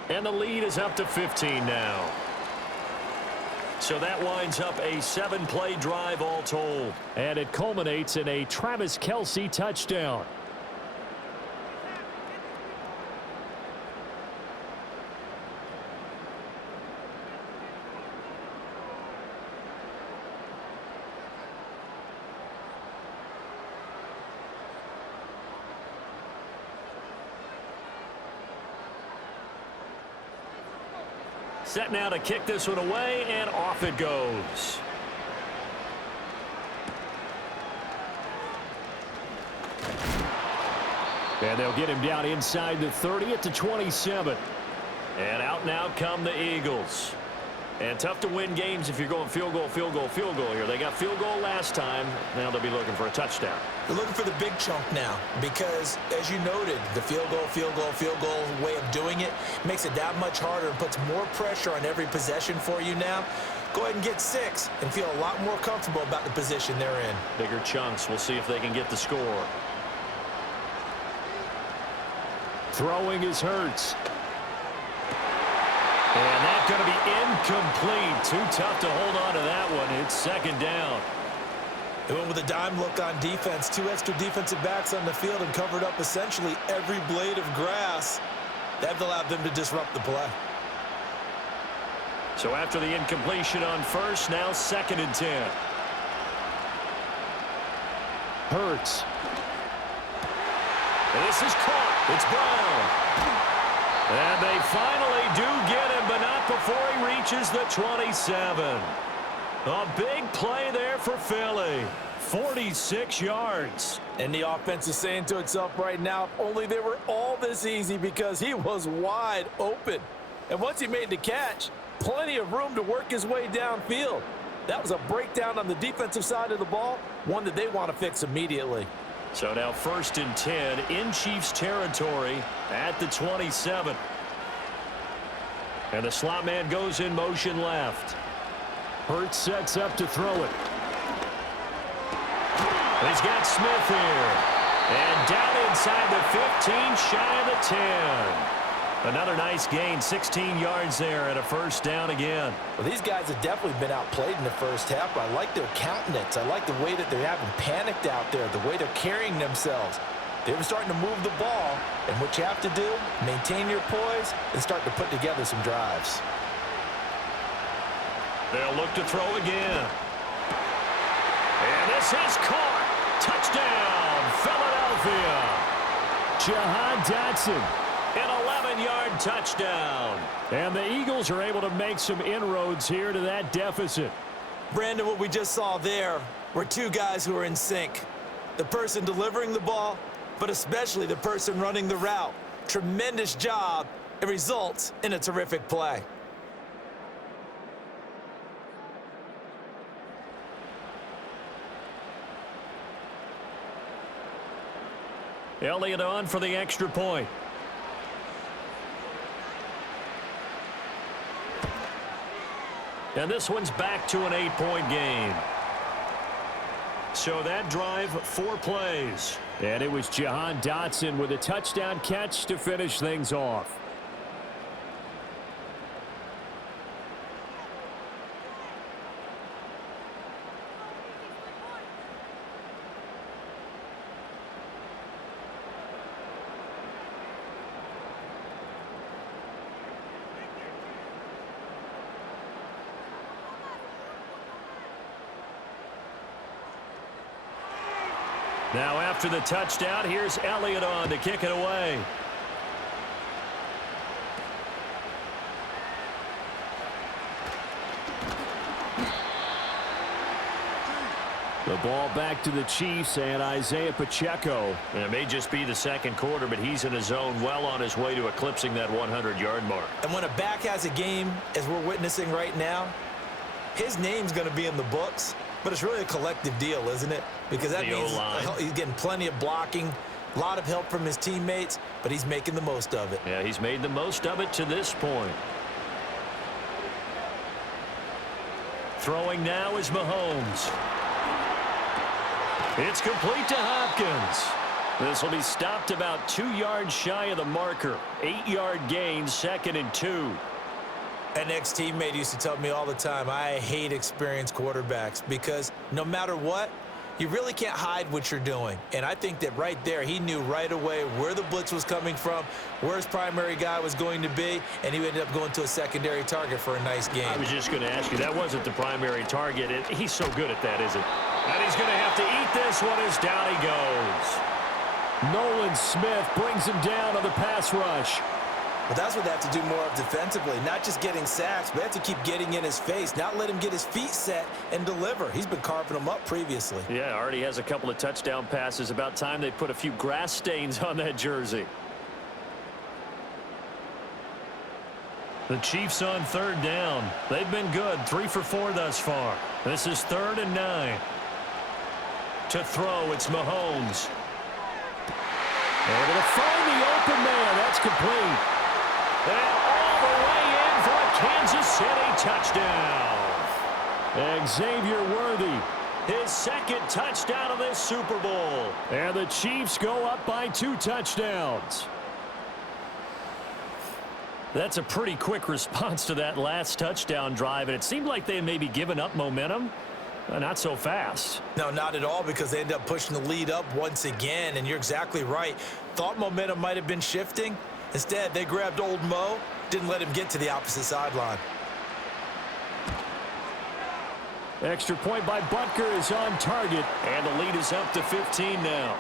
And the lead is up to 15 now. So that winds up a 7-play drive all told. And it culminates in a Travis Kelce touchdown. Set now to kick this one away, and off it goes. And they'll get him down inside the 30 at the 27. And out now come the Eagles. And tough to win games if you're going field goal, field goal, field goal here. They got field goal last time. Now they'll be looking for a touchdown. They're looking for the big chunk now because, as you noted, the field goal way of doing it makes it that much harder and puts more pressure on every possession for you now. Go ahead and get 6 and feel a lot more comfortable about the position they're in. Bigger chunks. We'll see if they can get the score. Throwing is Hurts. And that's going to be incomplete. Too tough to hold on to that one. It's 2nd down. They went with a dime look on defense. 2 extra defensive backs on the field and covered up essentially every blade of grass. That allowed them to disrupt the play. So after the incompletion on first, now 2nd and 10. Hurts. And this is caught. It's Brown. And they finally do get him, but not before he reaches the 27. A big play there for Philly. 46 yards. And the offense is saying to itself right now, if only they were all this easy because he was wide open. And once he made the catch, plenty of room to work his way downfield. That was a breakdown on the defensive side of the ball, one that they want to fix immediately. So now 1st and 10 in Chiefs territory at the 27. And the slot man goes in motion left. Hurts sets up to throw it. He's got Smith here. And down inside the 15, shy of the 10. Another nice gain, 16 yards there and a 1st down again. Well, these guys have definitely been outplayed in the first half, but I like their countenance. I like the way that they haven't panicked out there, the way they're carrying themselves. They're starting to move the ball, and what you have to do, maintain your poise and start to put together some drives. They'll look to throw again. And this is caught. Touchdown, Philadelphia. Jahan Dotson. An 11-yard touchdown. And the Eagles are able to make some inroads here to that deficit. Brandon, what we just saw there were two guys who are in sync. The person delivering the ball, but especially the person running the route. Tremendous job. It results in a terrific play. Elliott on for the extra point. And this one's back to an 8-point game. So that drive, 4 plays. And it was Jahan Dotson with a touchdown catch to finish things off. Now after the touchdown, here's Elliott on to kick it away. The ball back to the Chiefs and Isaiah Pacheco. And it may just be the second quarter, but he's in his zone well on his way to eclipsing that 100-yard mark. And when a back has a game, as we're witnessing right now, his name's going to be in the books. But it's really a collective deal, isn't it? Because that means he's getting plenty of blocking, a lot of help from his teammates, but he's making the most of it. Yeah, he's made the most of it to this point. Throwing now is Mahomes. It's complete to Hopkins. This will be stopped about 2 yards shy of the marker. 8-yard gain, 2nd and 2. An ex-teammate used to tell me all the time, I hate experienced quarterbacks because no matter what, you really can't hide what you're doing. And I think that right there, he knew right away where the blitz was coming from, where his primary guy was going to be, and he ended up going to a secondary target for a nice game. I was just going to ask you, that wasn't the primary target. He's so good at that, isn't he? And he's going to have to eat this one as down he goes. Nolan Smith brings him down on the pass rush. But that's what they have to do more of defensively, not just getting sacks, but they have to keep getting in his face, not let him get his feet set and deliver. He's been carving them up previously. Yeah, already has a couple of touchdown passes. About time they put a few grass stains on that jersey. The Chiefs on 3rd down. They've been good, 3 for 4 thus far. This is 3rd and 9. To throw, it's Mahomes. Able to find the open man. That's complete. And all the way in for a Kansas City touchdown. Xavier Worthy. His 2nd touchdown of this Super Bowl. And the Chiefs go up by 2 touchdowns. That's a pretty quick response to that last touchdown drive, and it seemed like they had maybe given up momentum. Not so fast. No, not at all, because they end up pushing the lead up once again, and you're exactly right. Thought momentum might have been shifting. Instead, they grabbed old Mo, didn't let him get to the opposite sideline. Extra point by Butker is on target. And the lead is up to 15 now.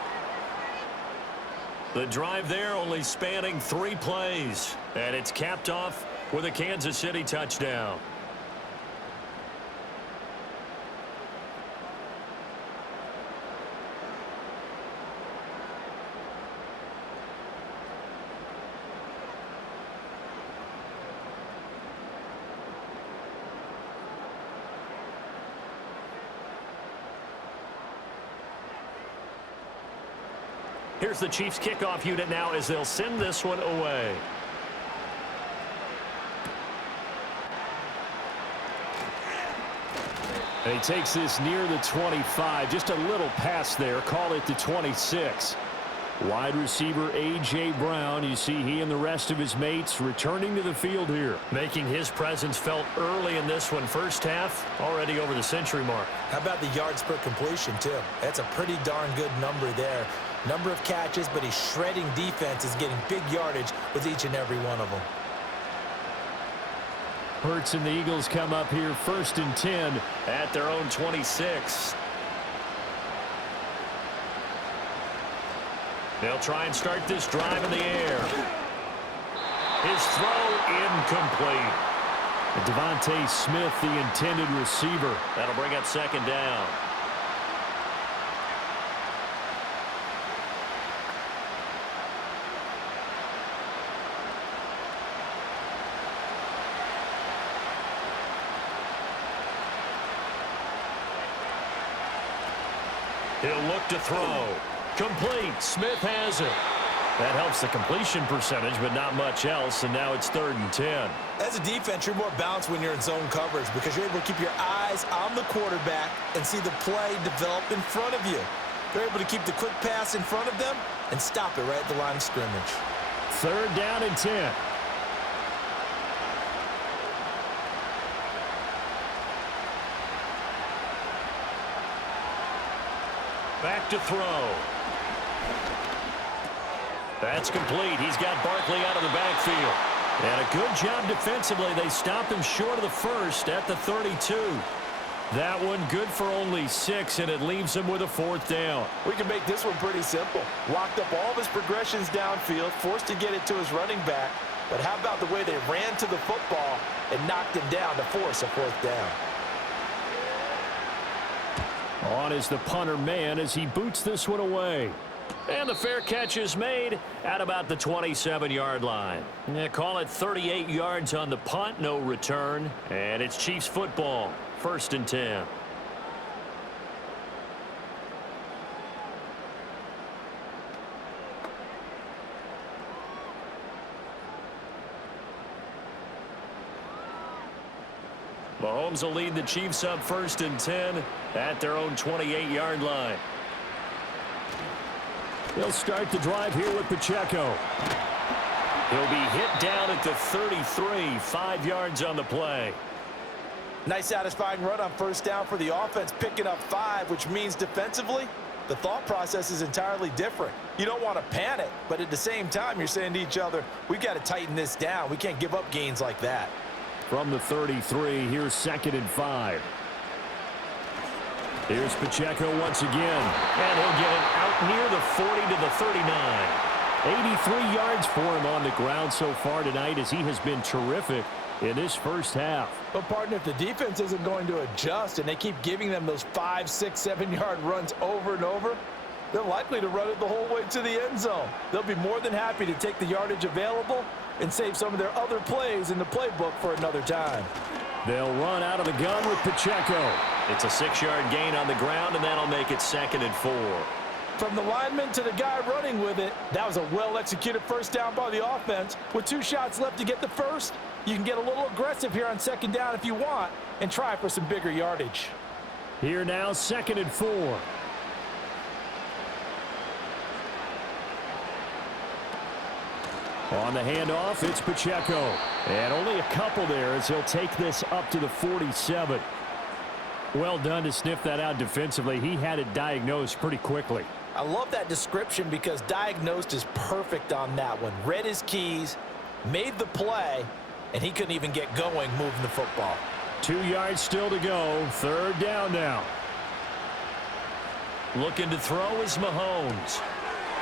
The drive there only spanning 3 plays. And it's capped off with a Kansas City touchdown. Here's the Chiefs kickoff unit now as they'll send this one away. And he takes this near the 25. Just a little pass there. Call it the 26. Wide receiver A.J. Brown. You see he and the rest of his mates returning to the field here. Making his presence felt early in this one. First half, already over the century mark. How about the yards per completion, too? That's a pretty darn good number there. Number of catches, but he's shredding defenses, getting big yardage with each and every one of them. Hurts and the Eagles come up here 1st and 10 at their own 26. They'll try and start this drive in the air. His throw incomplete. Devontae Smith, the intended receiver. That'll bring up second down. He'll look to throw. Complete. Smith has it. That helps the completion percentage, but not much else, and now it's 3rd and 10. As a defense, you're more balanced when you're in zone coverage because you're able to keep your eyes on the quarterback and see the play develop in front of you. They're able to keep the quick pass in front of them and stop it right at the line of scrimmage. 3rd down and 10. Back to throw. That's complete. He's got Barkley out of the backfield. And a good job defensively. They stopped him short of the first at the 32. That one good for only 6, and it leaves him with a 4th down. We can make this one pretty simple. Locked up all of his progressions downfield, forced to get it to his running back. But how about the way they ran to the football and knocked him down to force a 4th down? On is the punter man as he boots this one away. And the fair catch is made at about the 27-yard line. Call it 38 yards on the punt, no return. And it's Chiefs football, 1st and 10. Mahomes will lead the Chiefs up 1st and 10 at their own 28-yard line. They'll start the drive here with Pacheco. He'll be hit down at the 33, 5 yards on the play. Nice satisfying run on 1st down for the offense, picking up 5, which means defensively, the thought process is entirely different. You don't want to panic, but at the same time, you're saying to each other, we've got to tighten this down. We can't give up gains like that. From the 33, here's 2nd and 5. Here's Pacheco once again. And he'll get it out near the 40 to the 39. 83 yards for him on the ground so far tonight as he has been terrific in this first half. But, partner, if the defense isn't going to adjust and they keep giving them those 5, 6, 7-yard runs over and over, they're likely to run it the whole way to the end zone. They'll be more than happy to take the yardage available and save some of their other plays in the playbook for another time. They'll run out of the gun with Pacheco. It's a 6-yard gain on the ground, and that'll make it 2nd and 4. From the lineman to the guy running with it, that was a well-executed 1st down by the offense. With 2 shots left to get the first, you can get a little aggressive here on 2nd down if you want and try for some bigger yardage. Here now, 2nd and 4. On the handoff, it's Pacheco. And only a couple there as he'll take this up to the 47. Well done to sniff that out defensively. He had it diagnosed pretty quickly. I love that description because diagnosed is perfect on that one. Read his keys, made the play, and he couldn't even get going moving the football. 2 yards still to go. 3rd down now. Looking to throw is Mahomes.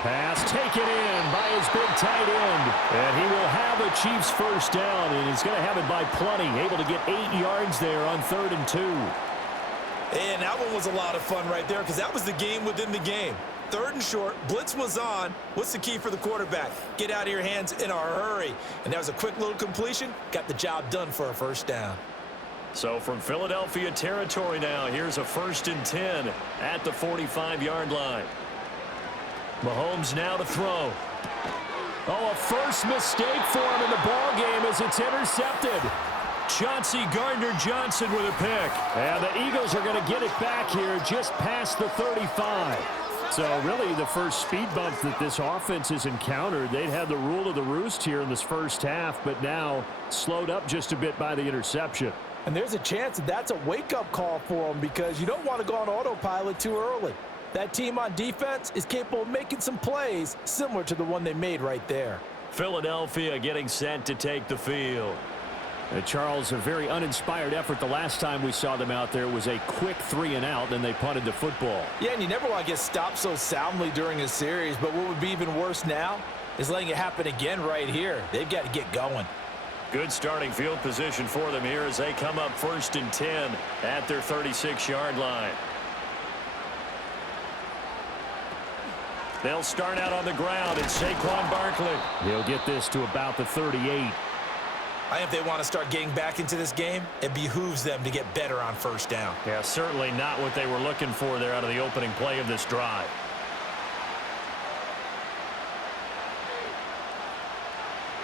Pass taken in by his big tight end. And he will have a Chiefs 1st down, and he's going to have it by plenty. Able to get 8 yards there on 3rd and 2. And that one was a lot of fun right there because that was the game within the game. 3rd and short, blitz was on. What's the key for the quarterback? Get out of your hands in a hurry. And that was a quick little completion. Got the job done for a 1st down. So from Philadelphia territory now, here's a 1st and 10 at the 45-yard line. Mahomes now to throw. Oh, a first mistake for him in the ball game as it's intercepted. Chauncey Gardner-Johnson with a pick. And the Eagles are going to get it back here just past the 35. So really the first speed bump that this offense has encountered. They'd had the rule of the roost here in this first half, but now slowed up just a bit by the interception. And there's a chance that that's a wake-up call for them because you don't want to go on autopilot too early. That team on defense is capable of making some plays similar to the one they made right there. Philadelphia getting set to take the field. Charles, a very uninspired effort the last time we saw them out there. It was a quick 3-and-out, then they punted the football. Yeah, and you never want to get stopped so soundly during a series, but what would be even worse now is letting it happen again right here. They've got to get going. Good starting field position for them here as they come up 1st and 10 at their 36-yard line. They'll start out on the ground. It's Saquon Barkley. He'll get this to about the 38. I think if they want to start getting back into this game, it behooves them to get better on 1st down. Yeah, certainly not what they were looking for there out of the opening play of this drive.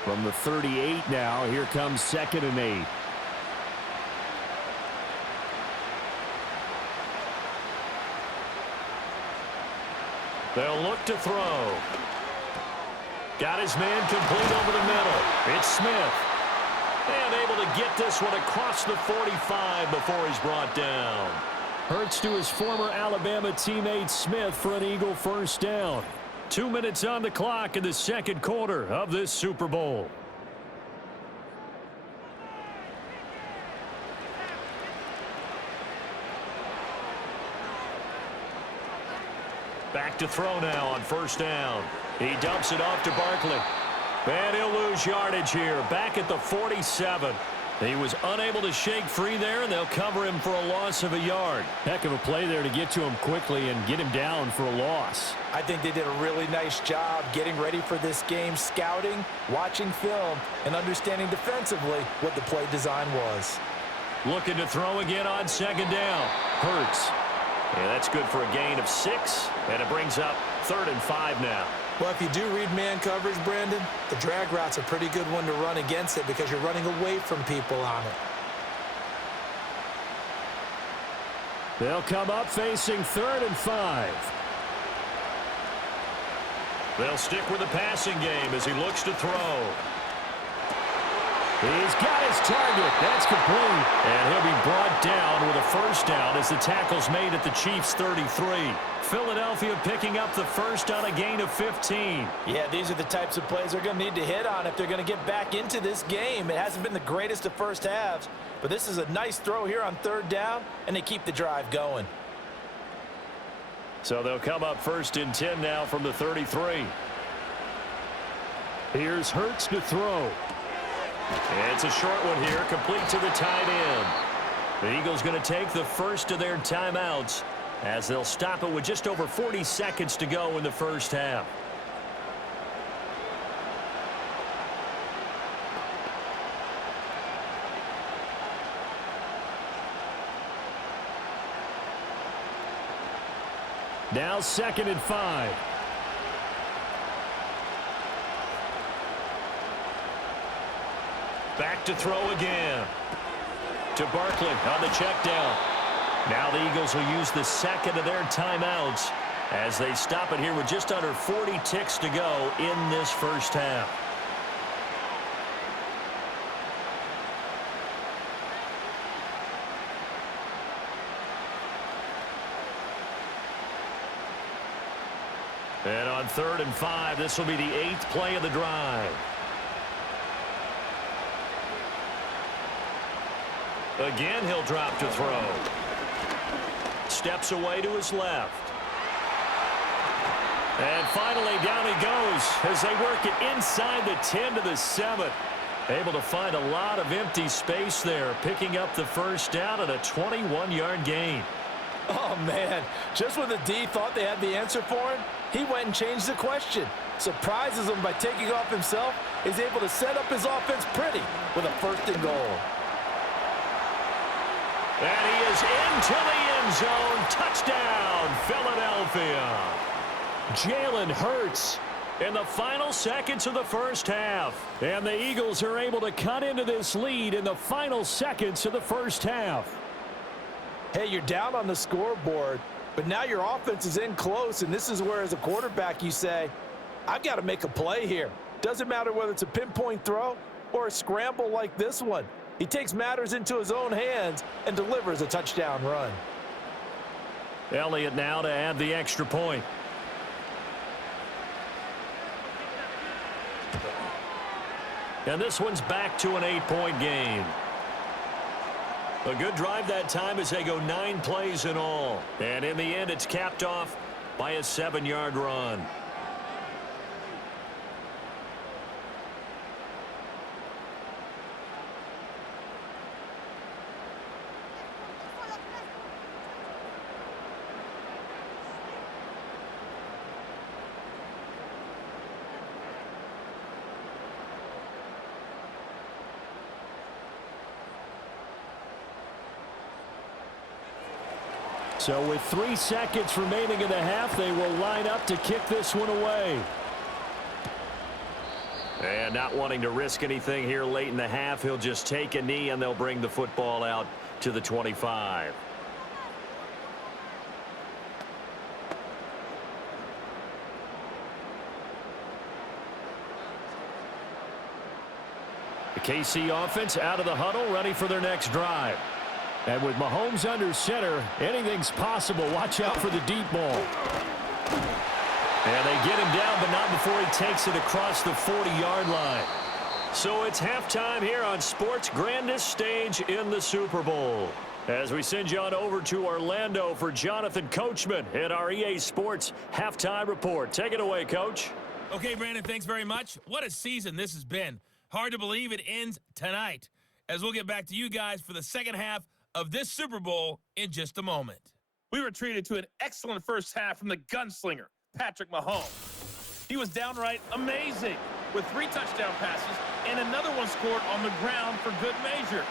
From the 38 now, here comes 2nd and 8. They'll look to throw. Got his man complete over the middle. It's Smith. And able to get this one across the 45 before he's brought down. Hurts to his former Alabama teammate Smith for an Eagle 1st down. 2 minutes on the clock in the 2nd quarter of this Super Bowl. Back to throw now on 1st down. He dumps it off to Barkley. And he'll lose yardage here. Back at the 47. He was unable to shake free there, and they'll cover him for a loss of a yard. Heck of a play there to get to him quickly and get him down for a loss. I think they did a really nice job getting ready for this game, scouting, watching film, and understanding defensively what the play design was. Looking to throw again on 2nd down. Hurts. Yeah, that's good for a gain of 6, and it brings up 3rd and 5 now. Well, if you do read man coverage, Brandon, the drag route's a pretty good one to run against it because you're running away from people on it. They'll come up facing 3rd and 5. They'll stick with the passing game as he looks to throw. He's got his target. That's complete. And he'll be brought down with a 1st down as the tackle's made at the Chiefs' 33. Philadelphia picking up the 1st on a gain of 15. Yeah, these are the types of plays they're going to need to hit on if they're going to get back into this game. It hasn't been the greatest of 1st halves, but this is a nice throw here on 3rd down, and they keep the drive going. So they'll come up 1st and 10 now from the 33. Here's Hurts to throw. It's a short one here, complete to the tight end. The Eagles going to take the 1st of their timeouts as they'll stop it with just over 40 seconds to go in the 1st half. Now 2nd and 5. Back to throw again. To Barkley on the check down. Now the Eagles will use the 2nd of their timeouts as they stop it here with just under 40 ticks to go in this 1st half. And on 3rd and 5, this will be the 8th play of the drive. Again, he'll drop to throw. Steps away to his left. And finally, down he goes as they work it inside the 10 to the 7. Able to find a lot of empty space there, picking up the 1st down at a 21-yard gain. Oh, man. Just when the D thought they had the answer for him, he went and changed the question. Surprises him by taking off himself. He's able to set up his offense pretty with a 1st and goal. And he is into the end zone. Touchdown, Philadelphia. Jalen Hurts In the final seconds of the 1st half. And the Eagles are able to cut into this lead in the final seconds of the 1st half. Hey, you're down on the scoreboard, but now your offense is in close, and this is where, as a quarterback, you say, I've got to make a play here. Doesn't matter whether it's a pinpoint throw or a scramble like this one. He takes matters into his own hands and delivers a touchdown run. Elliott now to add the extra point. And this one's back to an 8-point game. A good drive that time as they go 9 plays in all. And in the end, it's capped off by a 7-yard run. So with 3 seconds remaining in the half, they will line up to kick this one away. And not wanting to risk anything here late in the half, he'll just take a knee and they'll bring the football out to the 25. The KC offense out of the huddle, ready for their next drive. And with Mahomes under center, anything's possible. Watch out for the deep ball. And they get him down, but not before he takes it across the 40-yard line. So it's halftime here on sports' grandest stage in the Super Bowl. As we send you on over to Orlando for Jonathan Coachman at our EA Sports Halftime Report. Take it away, Coach. Okay, Brandon, thanks very much. What a season this has been. Hard to believe it ends tonight, as we'll get back to you guys for the second half of this Super Bowl in just a moment. We were treated to an excellent first half from the gunslinger, Patrick Mahomes. He was downright amazing with 3 touchdown passes and another one scored on the ground for good measure.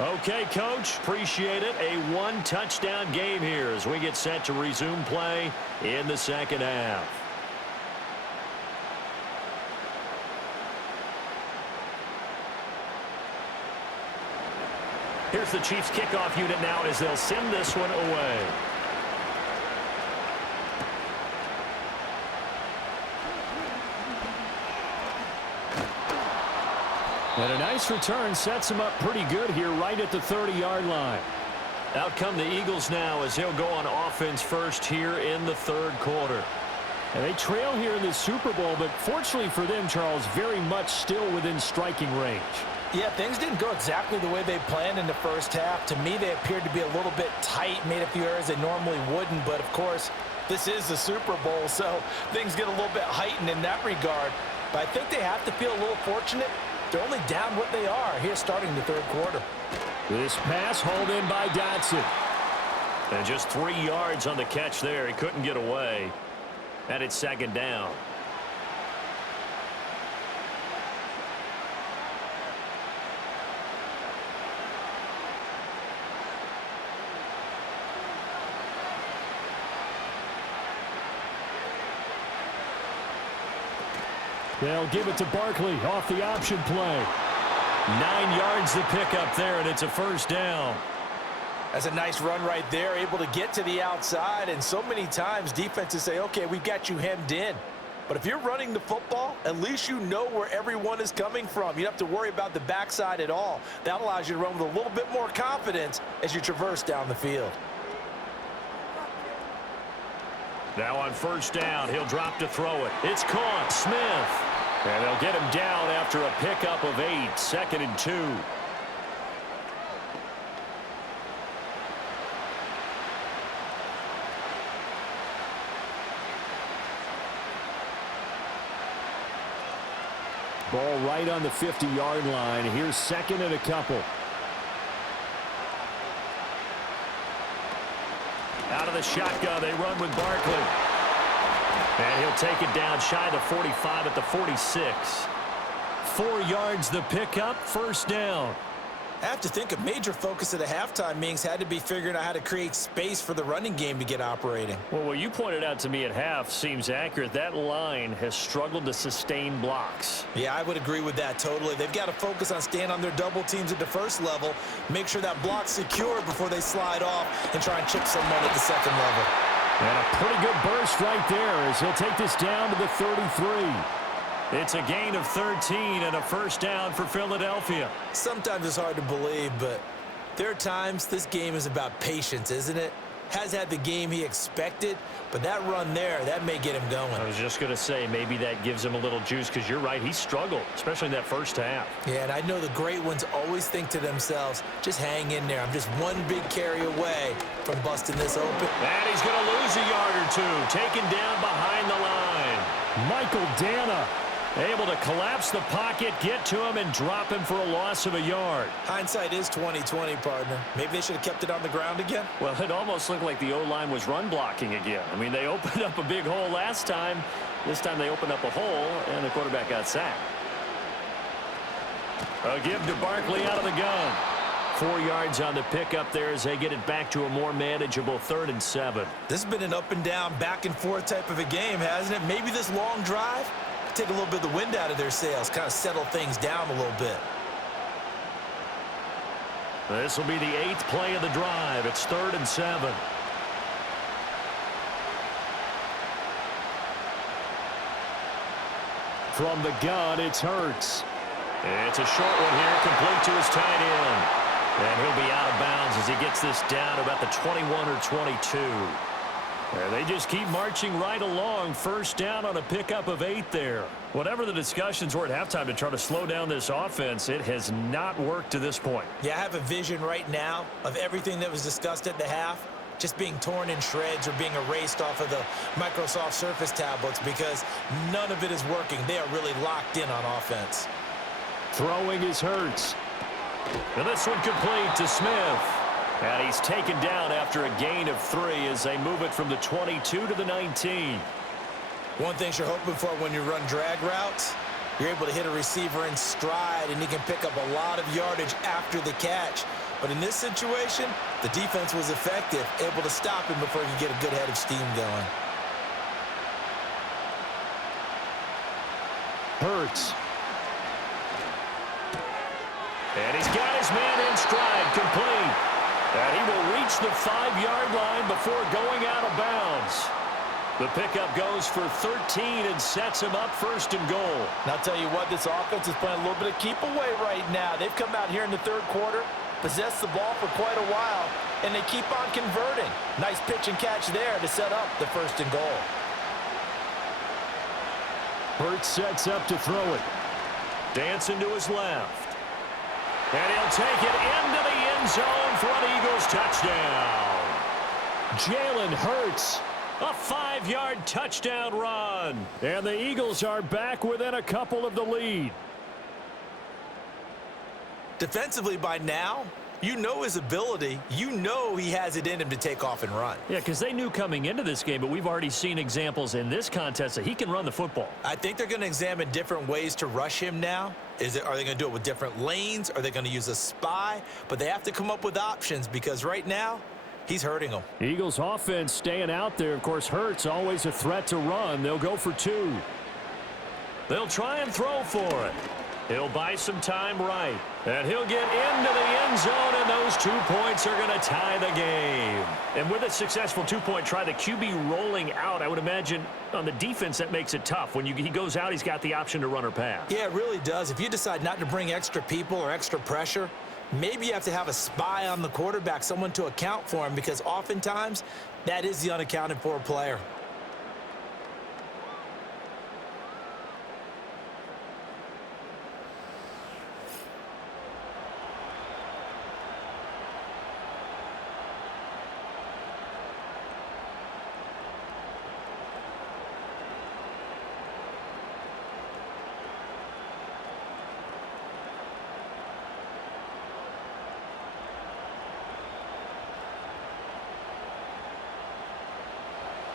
Okay, Coach, appreciate it. A 1-touchdown game here as we get set to resume play in the second half. Here's the Chiefs kickoff unit now as they'll send this one away. And a nice return sets him up pretty good here right at the 30-yard line. Out come the Eagles now as they'll go on offense first here in the third quarter. And they trail here in the Super Bowl, but fortunately for them, Charles, very much still within striking range. Yeah, things didn't go exactly the way they planned in the first half. To me, they appeared to be a little bit tight, made a few errors they normally wouldn't. But, of course, this is the Super Bowl, so things get a little bit heightened in that regard. But I think they have to feel a little fortunate. They're only down what they are here starting the third quarter. This pass hauled in by Dotson. And just 3 yards on the catch there. He couldn't get away. And it's second down. They'll give it to Barkley off the option play. 9 yards to pick up there, and it's a first down. That's a nice run right there, able to get to the outside. And so many times defenses say, okay, we've got you hemmed in. But if you're running the football, at least you know where everyone is coming from. You don't have to worry about the backside at all. That allows you to run with a little bit more confidence as you traverse down the field. Now on first down, he'll drop to throw it. It's caught. Smith. And they'll get him down after a pickup of 8. 2nd and 2. Ball right on the 50-yard line. Here's 2nd and a couple. Out of the shotgun, they run with Barkley. And he'll take it down shy of the 45 at the 46. 4 yards the pickup, first down. I have to think a major focus of the halftime meetings had to be figuring out how to create space for the running game to get operating. Well, what you pointed out to me at half seems accurate. That line has struggled to sustain blocks. Yeah, I would agree with that totally. They've got to focus on staying on their double teams at the first level, make sure that block's secure before they slide off and try and chip someone at the second level. And a pretty good burst right there as he'll take this down to the 33. It's a gain of 13 and a first down for Philadelphia. Sometimes it's hard to believe, but there are times this game is about patience, isn't it? has had the game he expected, but that run there, that may get him going. I was just going to say, maybe that gives him a little juice, because you're right, he struggled, especially in that first half. Yeah, and I know the great ones always think to themselves, just hang in there. I'm just one big carry away from busting this open. And he's going to lose a yard or two, taken down behind the line. Michael Dana able to collapse the pocket, get to him, and drop him for a loss of a yard. Hindsight is 20/20, partner. Maybe they should have kept it on the ground again. Well, it almost looked like the O-line was run blocking again. I mean, they opened up a big hole last time. This time they opened up a hole, and the quarterback got sacked. A give to Barkley out of the gun. 4 yards on the pickup there as they get it back to a more manageable 3rd and 7. This has been an up and down, back and forth type of a game, hasn't it? Maybe this long drive take a little bit of the wind out of their sails, kind of settle things down a little bit. This will be the 8th play of the drive. It's 3rd and 7. From the gun, it's Hurts. It's a short one here, complete to his tight end. And he'll be out of bounds as he gets this down to about the 21 or 22. And they just keep marching right along. First down on a pickup of 8 there. Whatever the discussions were at halftime to try to slow down this offense, it has not worked to this point. Yeah, I have a vision right now of everything that was discussed at the half just being torn in shreds or being erased off of the Microsoft Surface tablets, because none of it is working. They are really locked in on offense. Throwing is Hurts. And this one complete to Smith. And he's taken down after a gain of 3 as they move it from the 22 to the 19. One thing you're hoping for when you run drag routes, you're able to hit a receiver in stride, and he can pick up a lot of yardage after the catch. But in this situation, the defense was effective, able to stop him before he could get a good head of steam going. Hurts. And he's got his man in stride, complete. And he will reach the 5-yard line before going out of bounds. The pickup goes for 13 and sets him up 1st and goal. And I'll tell you what, this offense is playing a little bit of keep away right now. They've come out here in the 3rd quarter, possessed the ball for quite a while, and they keep on converting. Nice pitch and catch there to set up the 1st and goal. Hurts sets up to throw it. Dancing to his left. And he'll take it into the end zone for an Eagles touchdown. Jalen Hurts. A 5-yard touchdown run. And the Eagles are back within a couple of the lead. Defensively by now, you know his ability. You know he has it in him to take off and run. Yeah, because they knew coming into this game, but we've already seen examples in this contest that he can run the football. I think they're going to examine different ways to rush him now. Are they going to do it with different lanes? Are they going to use a spy? But they have to come up with options, because right now, he's hurting them. Eagles offense staying out there. Of course, Hurts always a threat to run. They'll go for 2. They'll try and throw for it. He'll buy some time right. And he'll get into the end zone, and those 2 points are going to tie the game. And with a successful 2-point try, the QB rolling out, I would imagine on the defense that makes it tough. When he goes out, he's got the option to run or pass. Yeah, it really does. If you decide not to bring extra people or extra pressure, maybe you have to have a spy on the quarterback, someone to account for him, because oftentimes that is the unaccounted for player.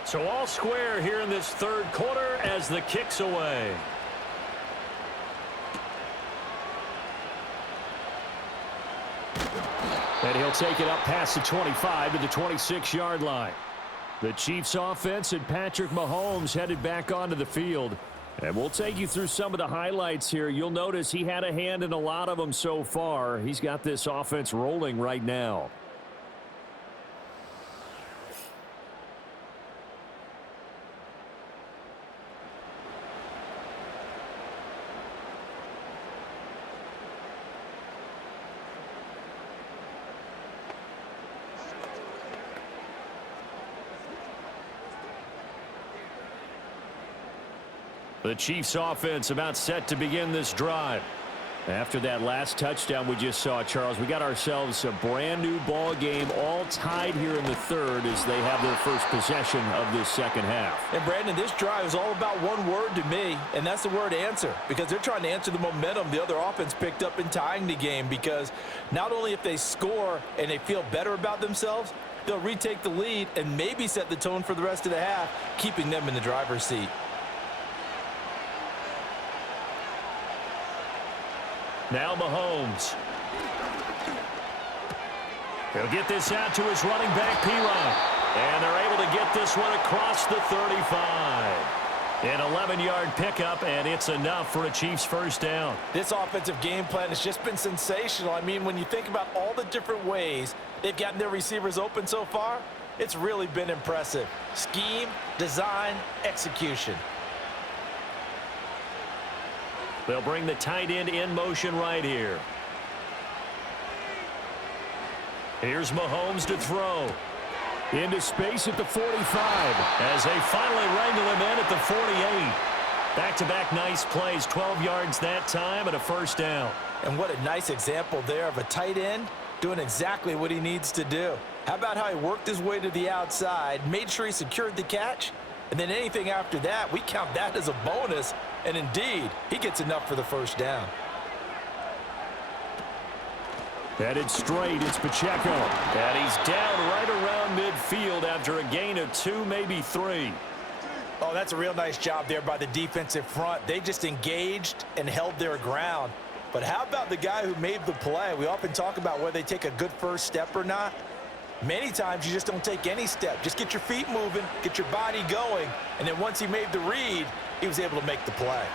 So all square here in this 3rd quarter as the kick's away. And he'll take it up past the 25 to the 26-yard line. The Chiefs offense and Patrick Mahomes headed back onto the field. And we'll take you through some of the highlights here. You'll notice he had a hand in a lot of them so far. He's got this offense rolling right now. The Chiefs offense about set to begin this drive. After that last touchdown we just saw, Charles, we got ourselves a brand new ball game, all tied here in the third as they have their first possession of this second half. And Brandon, this drive is all about one word to me, and that's the word answer, because they're trying to answer the momentum the other offense picked up in tying the game, because not only if they score and they feel better about themselves, they'll retake the lead and maybe set the tone for the rest of the half, keeping them in the driver's seat. Now Mahomes. He'll get this out to his running back, P-Rod. And they're able to get this one across the 35. An 11-yard pickup, and it's enough for a Chiefs first down. This offensive game plan has just been sensational. I mean, when you think about all the different ways they've gotten their receivers open so far, it's really been impressive. Scheme, design, execution. They'll bring the tight end in motion right here. Here's Mahomes to throw. Into space at the 45. As they finally wrangle him in at the 48. Back-to-back nice plays, 12 yards that time and a first down. And what a nice example there of a tight end doing exactly what he needs to do. How about how he worked his way to the outside, made sure he secured the catch, and then anything after that, we count that as a bonus. And indeed, he gets enough for the first down. Headed straight, it's Pacheco. And he's down right around midfield after a gain of 2, maybe 3. Oh, that's a real nice job there by the defensive front. They just engaged and held their ground. But how about the guy who made the play? We often talk about whether they take a good first step or not. Many times you just don't take any step. Just get your feet moving, get your body going, and then once he made the read, he was able to make the play.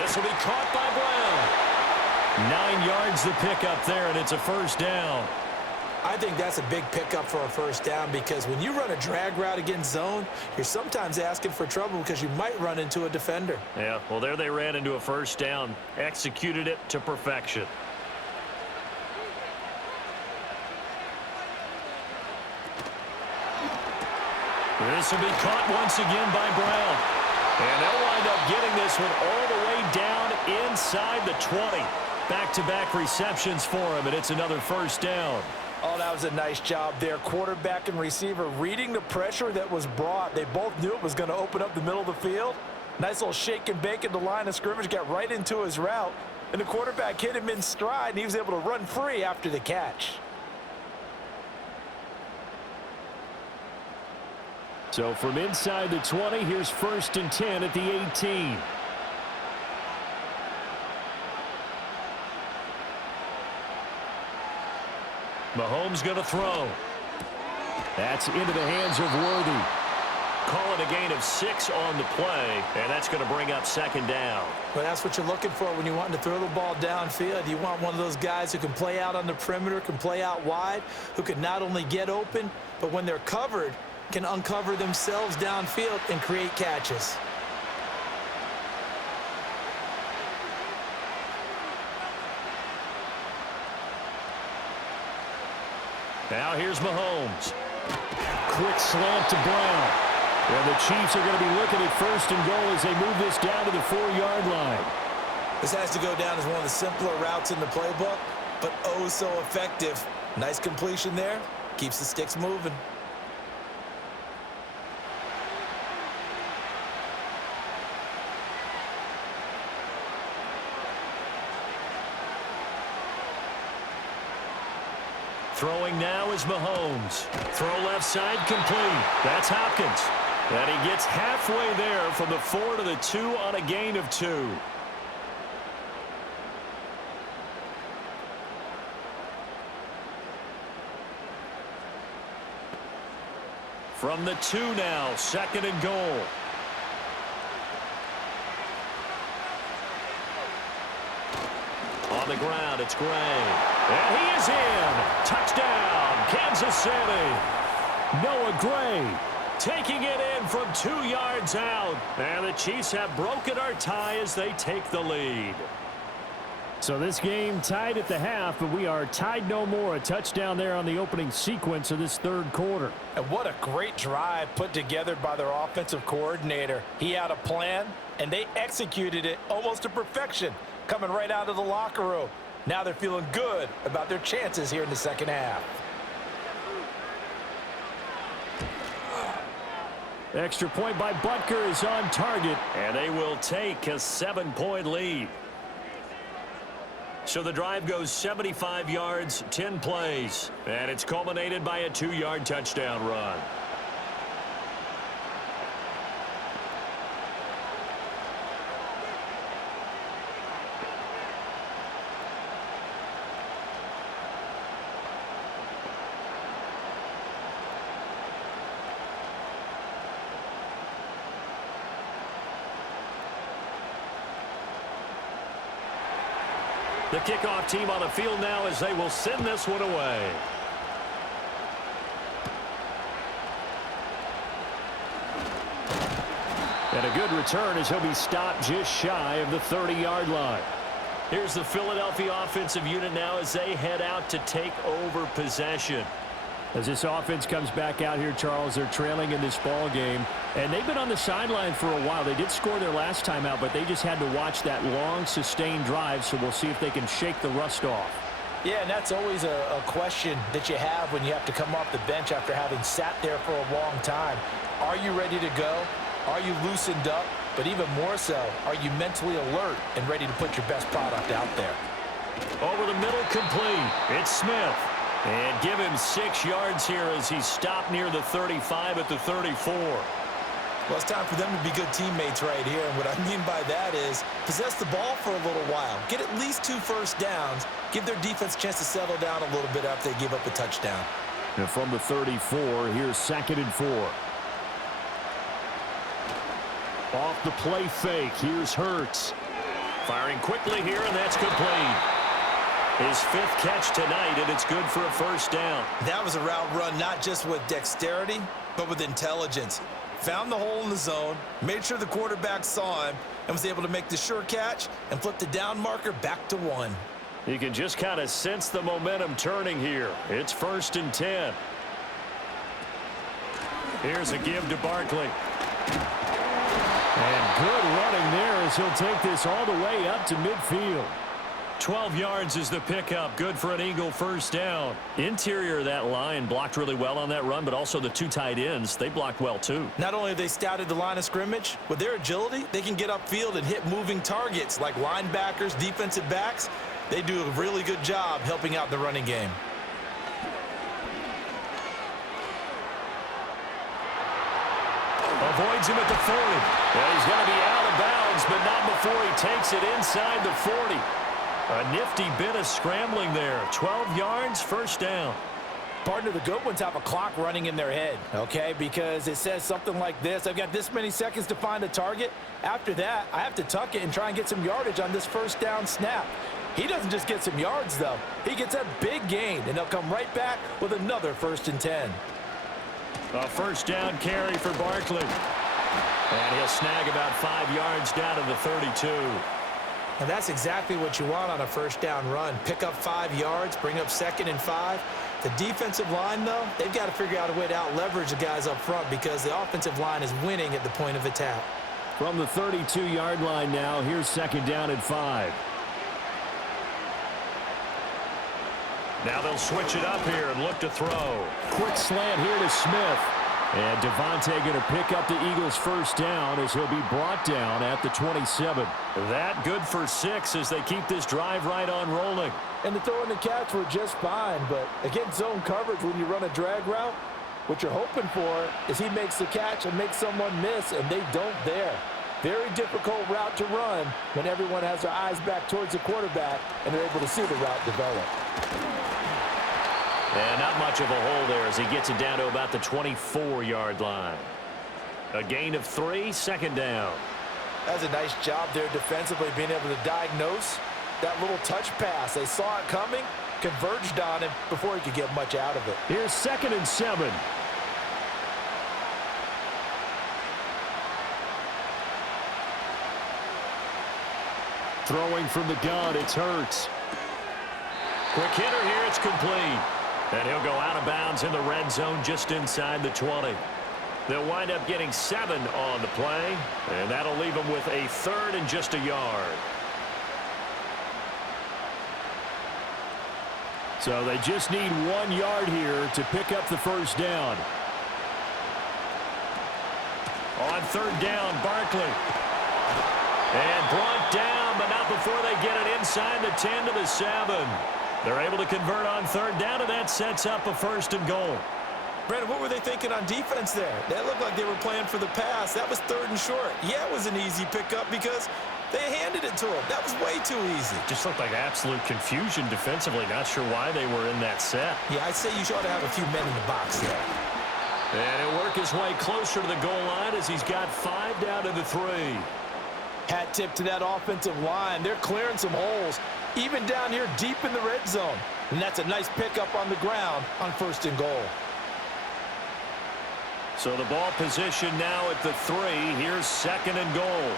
This will be caught by Brown. 9 yards the pickup there, and it's a first down. I think that's a big pickup for a first down, because when you run a drag route against zone, you're sometimes asking for trouble because you might run into a defender. Yeah, well, there they ran into a first down, executed it to perfection. This will be caught once again by Brown. And they'll wind up getting this one all the way down inside the 20. Back-to-back receptions for him, and it's another first down. Oh, that was a nice job there. Quarterback and receiver reading the pressure that was brought. They both knew it was going to open up the middle of the field. Nice little shake and bake at the line of scrimmage, got right into his route. And the quarterback hit him in stride, and he was able to run free after the catch. So from inside the 20, here's 1st and 10 at the 18. Mahomes going to throw. That's into the hands of Worthy. Call it a gain of 6 on the play, and that's going to bring up second down. Well, that's what you're looking for when you want to throw the ball downfield. You want one of those guys who can play out on the perimeter, can play out wide, who can not only get open, but when they're covered, can uncover themselves downfield and create catches. Now here's Mahomes. Quick slant to Brown. And the Chiefs are going to be looking at 1st and goal as they move this down to the 4-yard line. This has to go down as one of the simpler routes in the playbook, but oh so effective. Nice completion there. Keeps the sticks moving. Throwing now is Mahomes. Throw left side complete. That's Hopkins. And he gets halfway there from the 4 to the 2 on a gain of 2. From the 2 now, 2nd and goal. On the ground, it's Gray. And he is in. Touchdown, Kansas City. Noah Gray taking it in from 2 yards out. And the Chiefs have broken our tie as they take the lead. So this game tied at the half, but we are tied no more. A touchdown there on the opening sequence of this third quarter. And what a great drive put together by their offensive coordinator. He had a plan, and they executed it almost to perfection, coming right out of the locker room. Now they're feeling good about their chances here in the second half. Extra point by Butker is on target. And they will take a 7-point lead. So the drive goes 75 yards, 10 plays. And it's culminated by a 2-yard touchdown run. The kickoff team on the field now as they will send this one away. And a good return as he'll be stopped just shy of the 30-yard line. Here's the Philadelphia offensive unit now as they head out to take over possession. As this offense comes back out here, Charles, they're trailing in this ball game, and they've been on the sideline for a while. They did score their last time out, but they just had to watch that long, sustained drive, so we'll see if they can shake the rust off. Yeah, and that's always a question that you have when you have to come off the bench after having sat there for a long time. Are you ready to go? Are you loosened up? But even more so, are you mentally alert and ready to put your best product out there? Over the middle, complete. It's Smith. And give him 6 yards here as he's stopped near the 35 at the 34. Well, it's time for them to be good teammates right here. And what I mean by that is possess the ball for a little while. Get at least 2 first downs. Give their defense a chance to settle down a little bit after they give up a touchdown. And from the 34, here's 2nd and 4. Off the play fake, here's Hurts. Firing quickly here, and that's complete. His 5th catch tonight, and it's good for a first down. That was a route run not just with dexterity, but with intelligence. Found the hole in the zone, made sure the quarterback saw him, and was able to make the sure catch and flip the down marker back to 1. You can just kind of sense the momentum turning here. It's 1st and 10. Here's a give to Barkley. And good running there as he'll take this all the way up to midfield. 12 yards is the pickup. Good for an Eagle first down. Interior of that line blocked really well on that run, but also the 2 tight ends, they blocked well too. Not only have they scouted the line of scrimmage, with their agility, they can get upfield and hit moving targets like linebackers, defensive backs. They do a really good job helping out the running game. Avoids him at the 40. Well, he's going to be out of bounds, but not before he takes it inside the 40. A nifty bit of scrambling there. 12 yards, first down. Partner, the good ones have a clock running in their head, okay? Because it says something like this. I've got this many seconds to find a target. After that, I have to tuck it and try and get some yardage on this first down snap. He doesn't just get some yards, though. He gets a big gain, and they'll come right back with another 1st and 10. A first down carry for Barkley. And he'll snag about 5 yards down to the 32. And that's exactly what you want on a first down run. Pick up 5 yards, bring up 2nd and 5. The defensive line, though, they've got to figure out a way to out-leverage the guys up front because the offensive line is winning at the point of attack. From the 32-yard line now, here's 2nd down and 5. Now they'll switch it up here and look to throw. Quick slant here to Smith. And Devontae going to pick up the Eagles' first down as he'll be brought down at the 27. That good for 6 as they keep this drive right on rolling. And the throw and the catch were just fine, but against zone coverage when you run a drag route, what you're hoping for is he makes the catch and makes someone miss, and they don't there. Very difficult route to run when everyone has their eyes back towards the quarterback and they're able to see the route develop. And not much of a hole there as he gets it down to about the 24-yard line. A gain of 3, 2nd down. That's a nice job there defensively, being able to diagnose that little touch pass. They saw it coming, converged on him before he could get much out of it. Here's 2nd and 7. Throwing from the gun, it's Hurts. Quick hitter here, it's complete. And he'll go out of bounds in the red zone just inside the 20. They'll wind up getting 7 on the play, and that'll leave them with a 3rd and just a yard. So they just need 1 yard here to pick up the first down. On 3rd down, Barkley. And brought down, but not before they get it inside the 10 to the 7. They're able to convert on 3rd down, and that sets up a 1st and goal. Brandon, what were they thinking on defense there? That looked like they were playing for the pass. That was 3rd and short. Yeah, it was an easy pickup because they handed it to him. That was way too easy. Just looked like absolute confusion defensively. Not sure why they were in that set. Yeah, I'd say you ought to have a few men in the box there. And he'll work his way closer to the goal line as he's got 5 down to the 3. Hat tip to that offensive line. They're clearing some holes, even down here deep in the red zone. And that's a nice pickup on the ground on 1st and goal. So the ball position now at the 3. Here's 2nd and goal.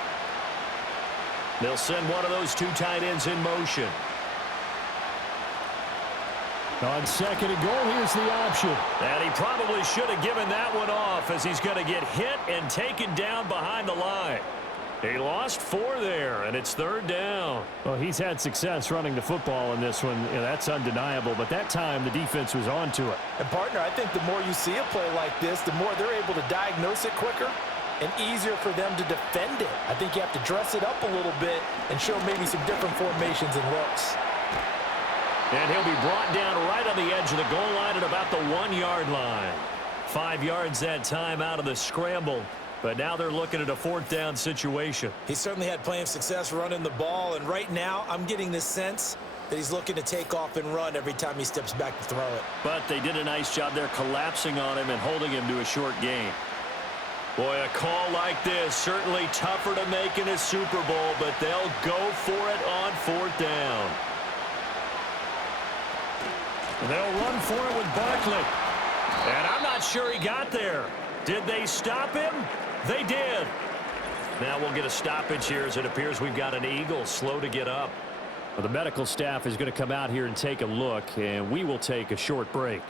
They'll send one of those 2 tight ends in motion. On 2nd and goal, here's the option. And he probably should have given that one off as he's going to get hit and taken down behind the line. He lost 4 there, and it's 3rd down. Well, he's had success running the football in this one. That's undeniable. But that time, the defense was on to it. And, partner, I think the more you see a play like this, the more they're able to diagnose it quicker and easier for them to defend it. I think you have to dress it up a little bit and show maybe some different formations and looks. And he'll be brought down right on the edge of the goal line at about the 1-yard line. 5 yards that time out of the scramble. But now they're looking at a 4th down situation. He certainly had plenty of success running the ball, and right now I'm getting this sense that he's looking to take off and run every time he steps back to throw it. But they did a nice job there collapsing on him and holding him to a short gain. Boy, a call like this, certainly tougher to make in a Super Bowl, but they'll go for it on 4th down. They'll run for it with Barkley. And I'm not sure he got there. Did they stop him? They did. Now we'll get a stoppage here as it appears we've got an Eagle slow to get up. Well, the medical staff is going to come out here and take a look, and we will take a short break.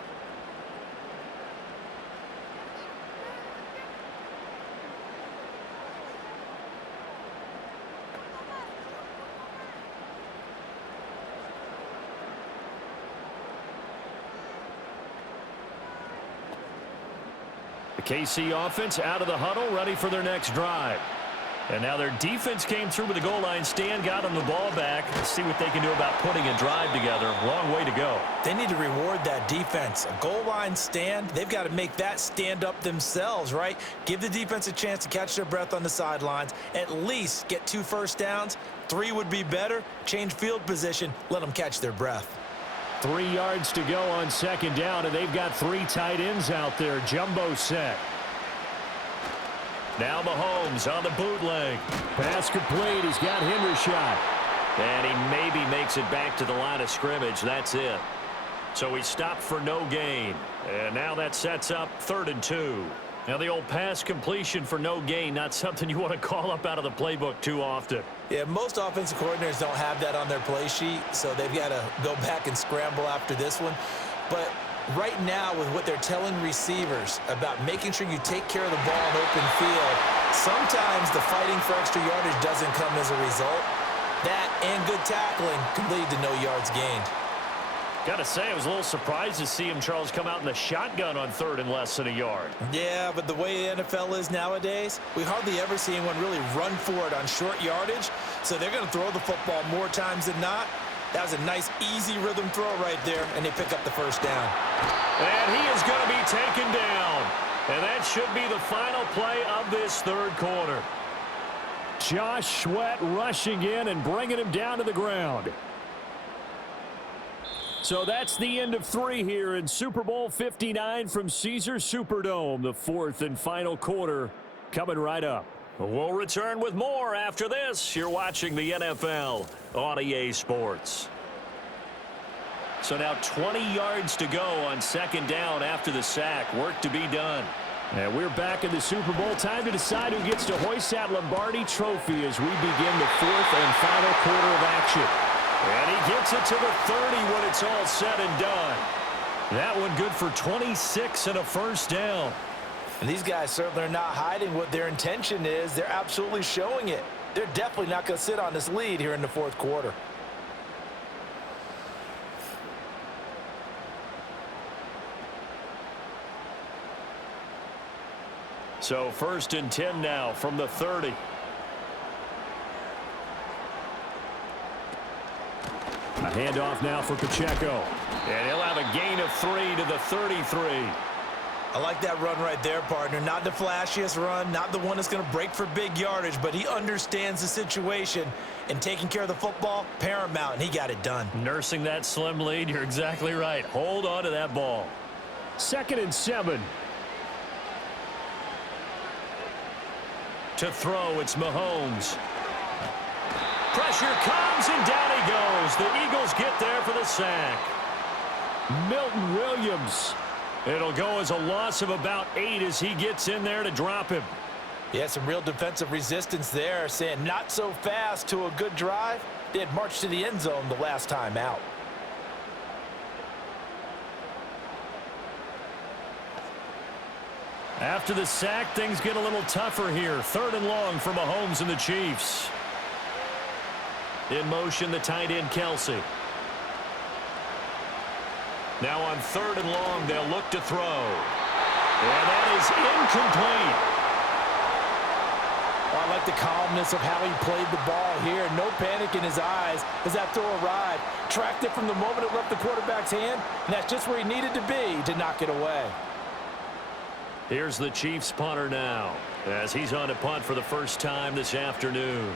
The KC offense out of the huddle, ready for their next drive. And now their defense came through with the goal line stand, got them the ball back. Let's see what they can do about putting a drive together. Long way to go. They need to reward that defense. A goal line stand, they've got to make that stand up themselves, right? Give the defense a chance to catch their breath on the sidelines. At least get 2 first downs. 3 would be better. Change field position. Let them catch their breath. 3 yards to go on 2nd down, and they've got 3 tight ends out there. Jumbo set. Now Mahomes on the bootleg. Pass complete. He's got Hendershot. And he maybe makes it back to the line of scrimmage. That's it. So he stopped for no gain. And now that sets up 3rd and 2. Now the old pass completion for no gain, not something you want to call up out of the playbook too often. Yeah, most offensive coordinators don't have that on their play sheet, so they've got to go back and scramble after this one. But right now, with what they're telling receivers about making sure you take care of the ball in open field, sometimes the fighting for extra yardage doesn't come as a result. That and good tackling can lead to no yards gained. Got to say, I was a little surprised to see him, Charles, come out in the shotgun on 3rd and less than a yard. Yeah, but the way the NFL is nowadays, we hardly ever see anyone really run for it on short yardage, so they're going to throw the football more times than not. That was a nice, easy rhythm throw right there, and they pick up the 1st down. And he is going to be taken down. And that should be the final play of this 3rd quarter. Josh Sweat rushing in and bringing him down to the ground. So that's the end of 3 here in Super Bowl 59 from Caesars Superdome. The 4th and final quarter coming right up. We'll return with more after this. You're watching the NFL on EA Sports. So now 20 yards to go on 2nd down after the sack. Work to be done. And we're back in the Super Bowl. Time to decide who gets to hoist that Lombardi trophy as we begin the fourth and final quarter of action. And he gets it to the 30 when it's all said and done. That one good for 26 and a first down. And these guys certainly are not hiding what their intention is. They're absolutely showing it. They're definitely not going to sit on this lead here in the fourth quarter. So 1st and 10 now from the 30. A handoff now for Pacheco. And he'll have a gain of 3 to the 33. I like that run right there, partner. Not the flashiest run, not the one that's going to break for big yardage, but he understands the situation, and taking care of the football, paramount, and he got it done. Nursing that slim lead, you're exactly right. Hold on to that ball. 2nd and 7. To throw, it's Mahomes. Pressure comes, and down he goes. The Eagles get there for the sack. Milton Williams. It'll go as a loss of about 8 as he gets in there to drop him. Yeah, some real defensive resistance there, saying not so fast to a good drive. They had marched to the end zone the last time out. After the sack, things get a little tougher here. 3rd and long for Mahomes and the Chiefs. In motion, the tight end, Kelsey. Now on 3rd and long, they'll look to throw. And that is incomplete. I like the calmness of how he played the ball here. No panic in his eyes as that throw arrived. Tracked it from the moment it left the quarterback's hand, and that's just where he needed to be to knock it away. Here's the Chiefs punter now as he's on to punt for the first time this afternoon.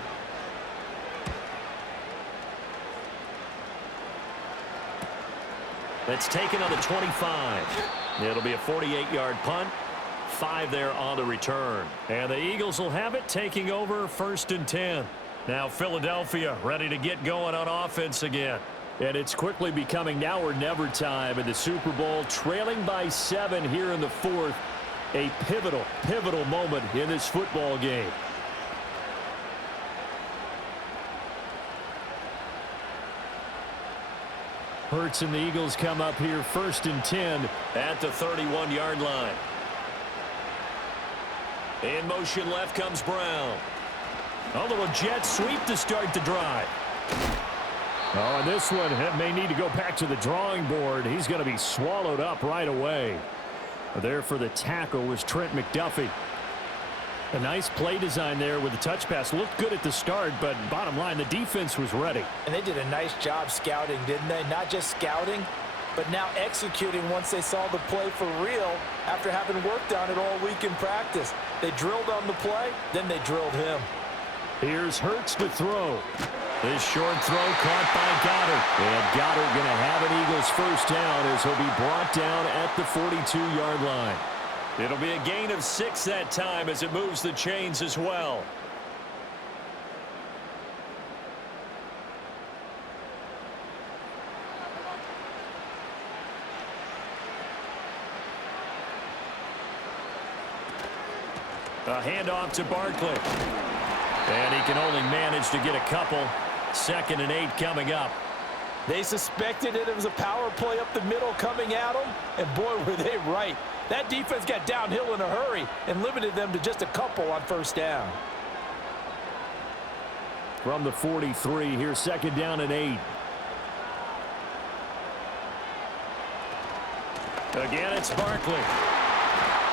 That's taken on the 25. It'll be a 48-yard punt. 5 there on the return. And the Eagles will have it, taking over 1st and 10. Now Philadelphia ready to get going on offense again. And it's quickly becoming now or never time in the Super Bowl, trailing by 7 here in the fourth. A pivotal moment in this football game. Hurts and the Eagles come up here 1st and 10 at the 31-yard line. In motion left comes Brown. A little jet sweep to start the drive. Oh, and this one may need to go back to the drawing board. He's going to be swallowed up right away. There for the tackle was Trent McDuffie. A nice play design there with the touch pass. Looked good at the start, but bottom line, the defense was ready. And they did a nice job scouting, didn't they? Not just scouting, but now executing once they saw the play for real after having worked on it all week in practice. They drilled on the play, then they drilled him. Here's Hurts to throw. This short throw caught by Goddard. And Goddard going to have an Eagles first down as he'll be brought down at the 42-yard line. It'll be a gain of 6 that time as it moves the chains as well. A handoff to Barkley. And he can only manage to get a couple. 2nd and 8 coming up. They suspected it was a power play up the middle coming at them, and boy, were they right. That defense got downhill in a hurry and limited them to just a couple on 1st down. From the 43, here's 2nd down and 8. Again, it's Barkley.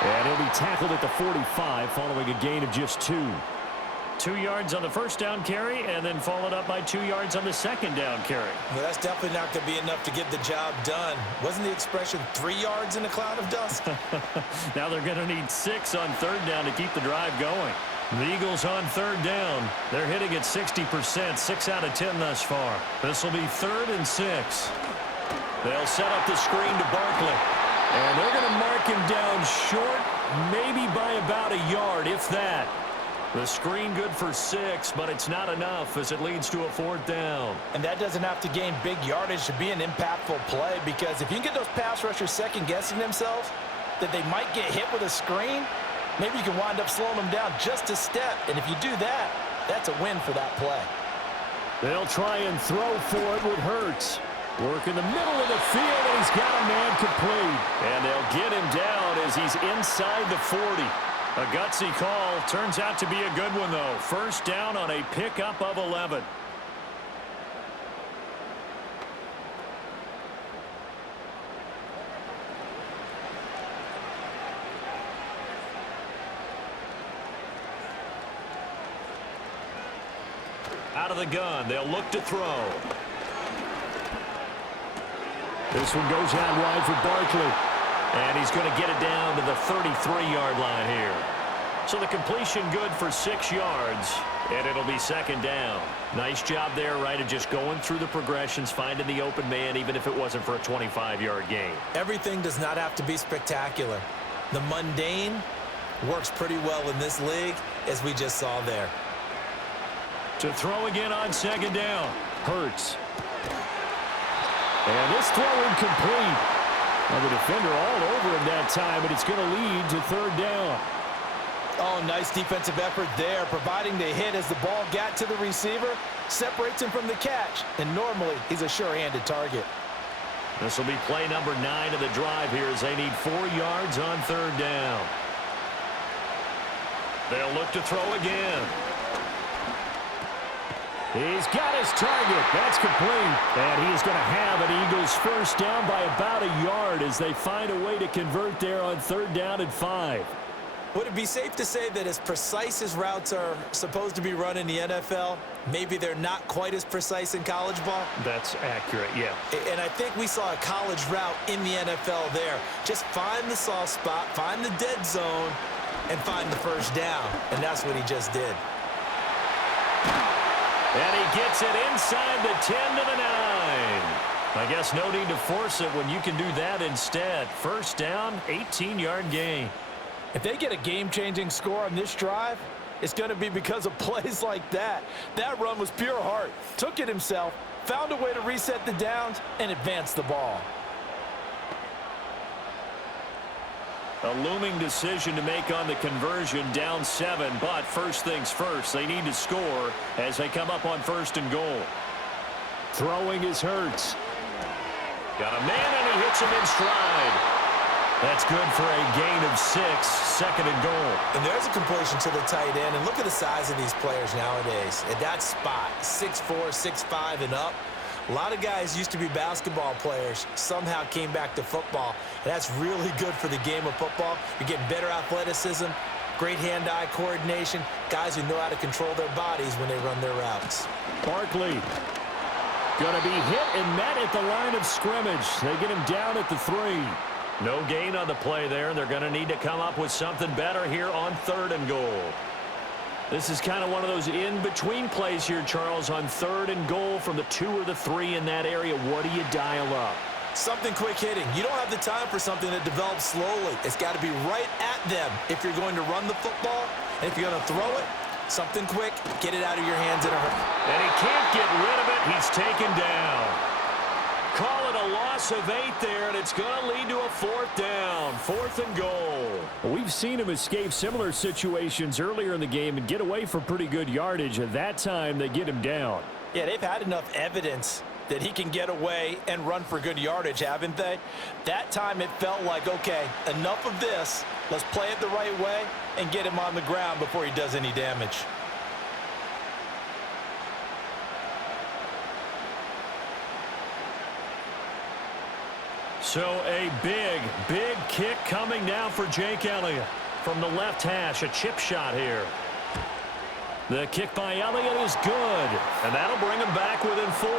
And he'll be tackled at the 45 following a gain of just 2. 2 yards on the 1st down carry, and then followed up by 2 yards on the 2nd down carry. Well, that's definitely not going to be enough to get the job done. Wasn't the expression 3 yards in a cloud of dust? Now they're going to need 6 on 3rd down to keep the drive going. The Eagles on 3rd down. They're hitting at 60%, 6 out of 10 thus far. This will be 3rd and 6. They'll set up the screen to Barkley. And they're going to mark him down short, maybe by about a yard, if that. The screen good for 6, but it's not enough as it leads to a 4th down. And that doesn't have to gain big yardage to be an impactful play, because if you can get those pass rushers second-guessing themselves, that they might get hit with a screen, maybe you can wind up slowing them down just a step. And if you do that, that's a win for that play. They'll try and throw for it with Hurts. Work in the middle of the field, and he's got a man complete. And they'll get him down as he's inside the 40. A gutsy call. Turns out to be a good one, though. First down on a pickup of 11. Out of the gun, they'll look to throw. This one goes out wide for Barkley. And he's going to get it down to the 33-yard line here. So the completion good for 6 yards, and it'll be second down. Nice job there, right, of just going through the progressions, finding the open man, even if it wasn't for a 25-yard gain. Everything does not have to be spectacular. The mundane works pretty well in this league, as we just saw there. To throw again on second down. Hurts. And this throw incomplete. Well, the defender all over him that time, but it's going to lead to third down. Oh, nice defensive effort there, providing the hit as the ball got to the receiver, separates him from the catch, and normally he's a sure-handed target. This will be play number 9 of the drive here as they need 4 yards on third down. They'll look to throw again. He's got his target. That's complete. And he is going to have an Eagles first down by about a yard as they find a way to convert there on third down and 5. Would it be safe to say that as precise as routes are supposed to be run in the NFL, maybe they're not quite as precise in college ball? That's accurate, yeah. And I think we saw a college route in the NFL there. Just find the soft spot, find the dead zone, and find the first down. And that's what he just did. And he gets it inside the 10 to the 9. I guess no need to force it when you can do that instead. First down, 18-yard gain. If they get a game-changing score on this drive, it's going to be because of plays like that. That run was pure heart. Took it himself, found a way to reset the downs, and advance the ball. A looming decision to make on the conversion, down 7, but first things first, they need to score as they come up on first and goal. Throwing is Hurts. Got a man, and he hits him in stride. That's good for a gain of 6, second and goal. And there's a completion to the tight end, and look at the size of these players nowadays. At that spot, 6'4", 6'5", and up. A lot of guys used to be basketball players, somehow came back to football. And that's really good for the game of football. You're getting better athleticism, great hand-eye coordination, guys who know how to control their bodies when they run their routes. Barkley going to be hit and met at the line of scrimmage. They get him down at the 3. No gain on the play there. They're going to need to come up with something better here on third and goal. This is kind of one of those in-between plays here, Charles, on third and goal from the 2 or the 3 in that area. What do you dial up? Something quick hitting. You don't have the time for something that develops slowly. It's got to be right at them if you're going to run the football. And if you're going to throw it, something quick, get it out of your hands in a hurry. And he can't get rid of it. He's taken down. Call it a loss of 8 there, and it's going to lead to a fourth down. Fourth and goal. We've seen him escape similar situations earlier in the game and get away for pretty good yardage. At that time, they get him down. Yeah, they've had enough evidence that he can get away and run for good yardage, haven't they? That time it felt like, okay, enough of this. Let's play it the right way and get him on the ground before he does any damage. So a big, big kick coming now for Jake Elliott. From the left hash, a chip shot here. The kick by Elliott is good, and that'll bring him back within 4.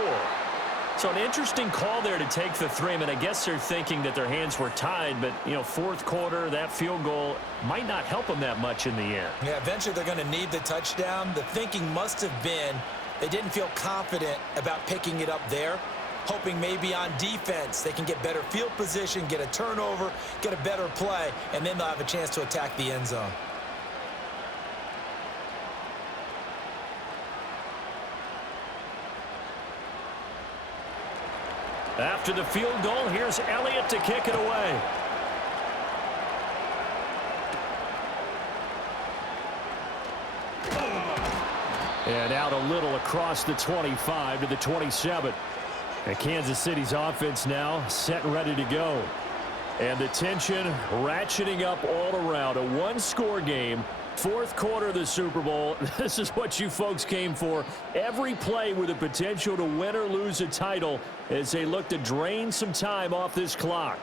So an interesting call there to take the 3. I mean, I guess they're thinking that their hands were tied, but, you know, fourth quarter, that field goal might not help them that much in the end. Yeah, eventually they're going to need the touchdown. The thinking must have been they didn't feel confident about picking it up there, hoping maybe on defense they can get better field position, get a turnover, get a better play, and then they'll have a chance to attack the end zone. After the field goal, here's Elliott to kick it away. And out a little across the 25 to the 27. And Kansas City's offense now set and ready to go. And the tension ratcheting up all around. A one-score game. Fourth quarter of the Super Bowl. This is what you folks came for. Every play with the potential to win or lose a title as they look to drain some time off this clock.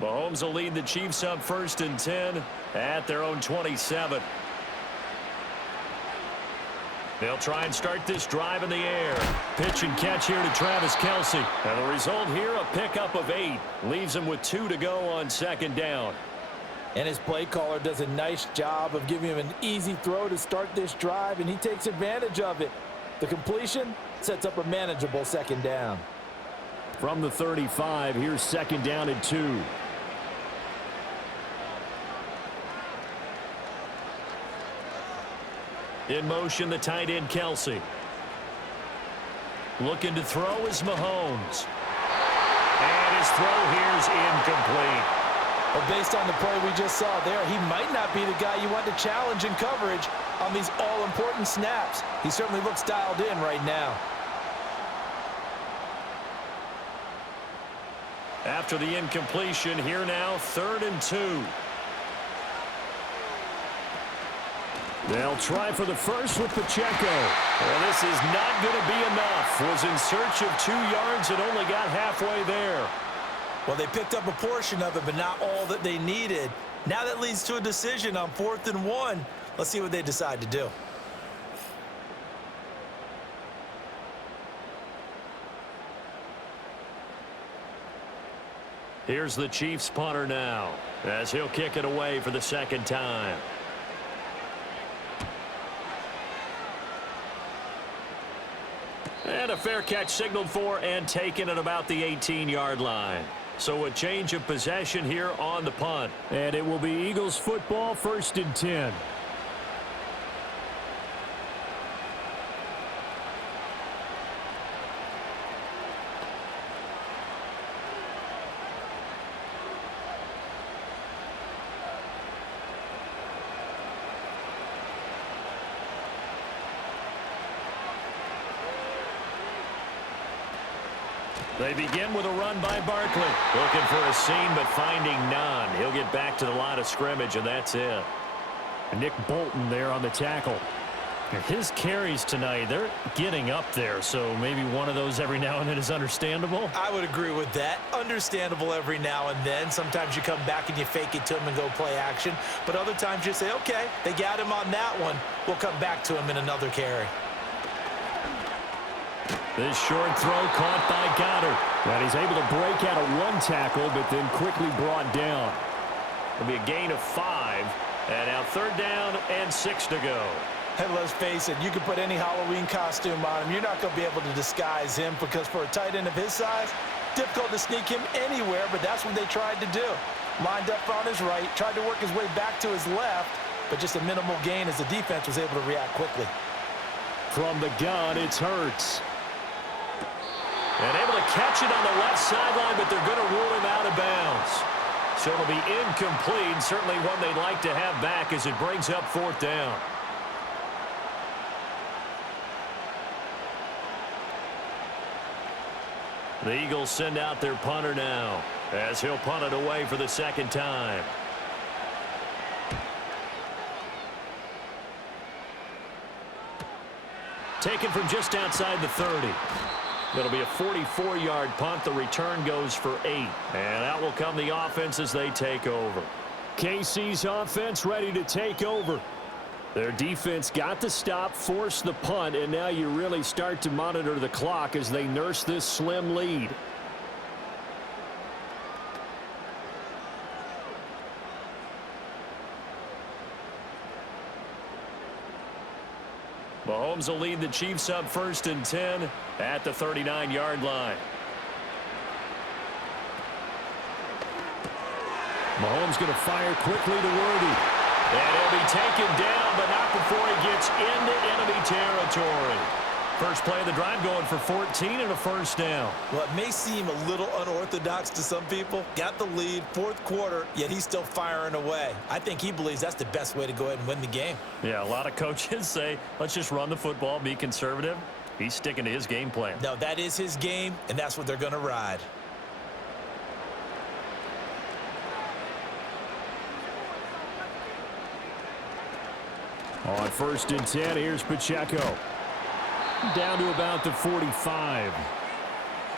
Mahomes will lead the Chiefs up 1st and 10 at their own 27. They'll try and start this drive in the air. Pitch and catch here to Travis Kelce. And the result here, a pickup of 8. Leaves him with 2 to go on 2nd down. And his play caller does a nice job of giving him an easy throw to start this drive, and he takes advantage of it. The completion sets up a manageable 2nd down. From the 35, here's 2nd down and 2. In motion, the tight end, Kelce. Looking to throw is Mahomes. And his throw here's incomplete. Well, based on the play we just saw there, he might not be the guy you want to challenge in coverage on these all-important snaps. He certainly looks dialed in right now. After the incompletion, here now, 3rd and 2. They'll try for the first with Pacheco. Well, this is not going to be enough. Was in search of 2 yards and only got halfway there. Well, they picked up a portion of it, but not all that they needed. Now that leads to a decision on 4th and 1. Let's see what they decide to do. Here's the Chiefs punter now as he'll kick it away for the 2nd time. And a fair catch signaled for and taken at about the 18-yard line. So a change of possession here on the punt. And it will be Eagles football, 1st and 10. They begin with a run by Barkley. Looking for a seam, but finding none. He'll get back to the line of scrimmage, and that's it. Nick Bolton there on the tackle. His carries tonight, they're getting up there, so maybe one of those every now and then is understandable. I would agree with that. Understandable every now and then. Sometimes you come back and you fake it to him and go play action. But other times you say, okay, they got him on that one. We'll come back to him in another carry. This short throw caught by Goddard. And he's able to break out of 1 tackle, but then quickly brought down. It'll be a gain of 5. And now 3rd down and 6 to go. And let's face it, you can put any Halloween costume on him. You're not going to be able to disguise him because for a tight end of his size, difficult to sneak him anywhere, but that's what they tried to do. Lined up on his right, tried to work his way back to his left, but just a minimal gain as the defense was able to react quickly. From the gun, it's Hurts. And able to catch it on the left sideline, but they're going to rule him out of bounds. So it'll be incomplete, certainly one they'd like to have back as it brings up 4th down. The Eagles send out their punter now as he'll punt it away for the 2nd time. Taken from just outside the 30. It'll be a 44-yard punt. The return goes for 8. And out will come the offense as they take over. KC's offense ready to take over. Their defense got the stop, forced the punt, and now you really start to monitor the clock as they nurse this slim lead. Mahomes will lead the Chiefs up 1st and 10 at the 39-yard line. Mahomes going to fire quickly to Worthy. And he'll be taken down, but not before he gets into enemy territory. First play of the drive going for 14 and a first down. Well, it may seem a little unorthodox to some people. Got the lead, fourth quarter, yet he's still firing away. I think he believes that's the best way to go ahead and win the game. Yeah, a lot of coaches say, let's just run the football, be conservative. He's sticking to his game plan. No, that is his game, and that's what they're going to ride. On 1st and 10, here's Pacheco. Down to about the 45.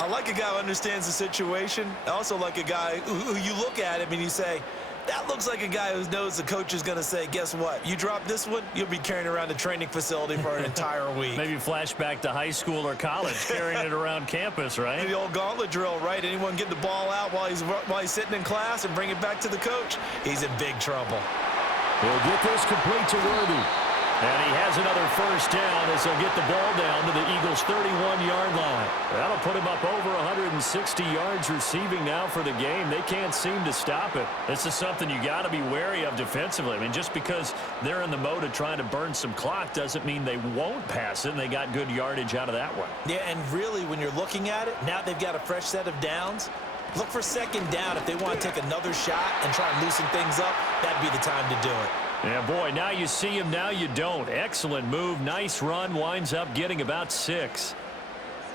I like a guy who understands the situation. I also like a guy who you look at him and you say, that looks like a guy who knows the coach is going to say, guess what? You drop this one, you'll be carrying around the training facility for an entire week. Maybe flashback to high school or college, carrying it around campus, right? The old gauntlet drill, right? Anyone get the ball out while he's sitting in class and bring it back to the coach? He's in big trouble. He'll get this complete to Worthy. And he has another first down as he'll get the ball down to the Eagles' 31-yard line. That'll put him up over 160 yards receiving now for the game. They can't seem to stop it. This is something you got to be wary of defensively. I mean, just because they're in the mode of trying to burn some clock doesn't mean they won't pass it, and they got good yardage out of that one. Yeah, and really, when you're looking at it, now they've got a fresh set of downs. Look for second down if they want to take another shot and try and loosen things up. That'd be the time to do it. Yeah, boy, now you see him, now you don't. Excellent move, nice run, winds up getting about 6.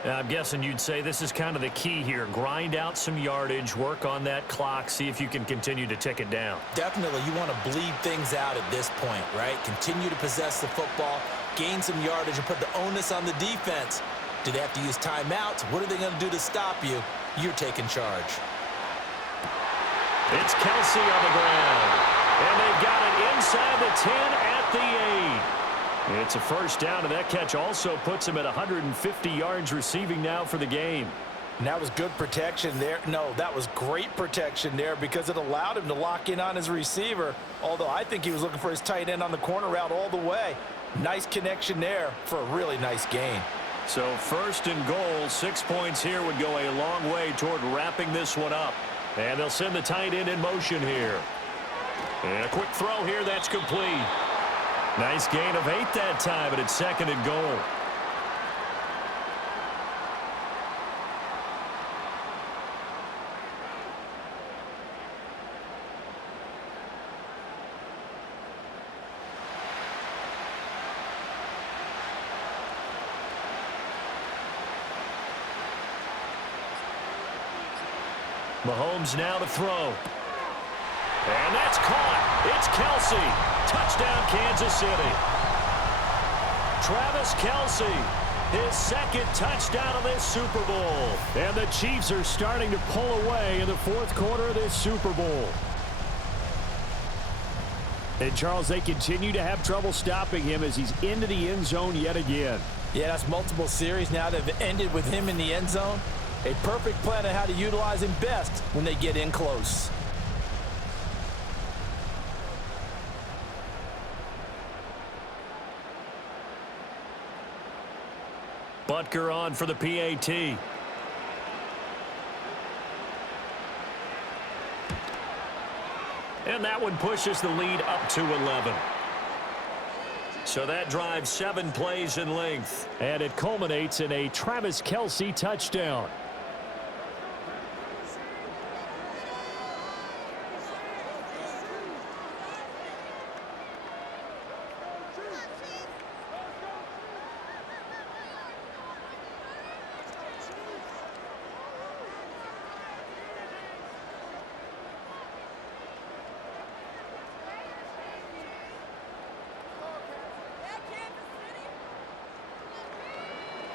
I'm guessing you'd say this is kind of the key here. Grind out some yardage, work on that clock, see if you can continue to tick it down. Definitely, you want to bleed things out at this point, right? Continue to possess the football, gain some yardage, and put the onus on the defense. Do they have to use timeouts? What are they going to do to stop you? You're taking charge. It's Kelsey on the ground. And they've got it inside the 10 at the 8. It's a first down, and that catch also puts him at 150 yards receiving now for the game. And that was good protection there. No, that was great protection there because it allowed him to lock in on his receiver, although I think he was looking for his tight end on the corner route all the way. Nice connection there for a really nice gain. So 1st and goal, 6 points here would go a long way toward wrapping this one up. And they'll send the tight end in motion here. And a quick throw here, that's complete. Nice gain of 8 that time, but it's 2nd and goal. Mahomes now to throw. And that's caught. It's Kelsey. Touchdown, Kansas City. Travis Kelsey, his 2nd touchdown of this Super Bowl. And the Chiefs are starting to pull away in the 4th quarter of this Super Bowl. And, Charles, they continue to have trouble stopping him as he's into the end zone yet again. Yeah, that's multiple series now that have ended with him in the end zone. A perfect plan on how to utilize him best when they get in close. Butker on for the PAT. And that one pushes the lead up to 11. So that drives 7 plays in length. And it culminates in a Travis Kelsey touchdown.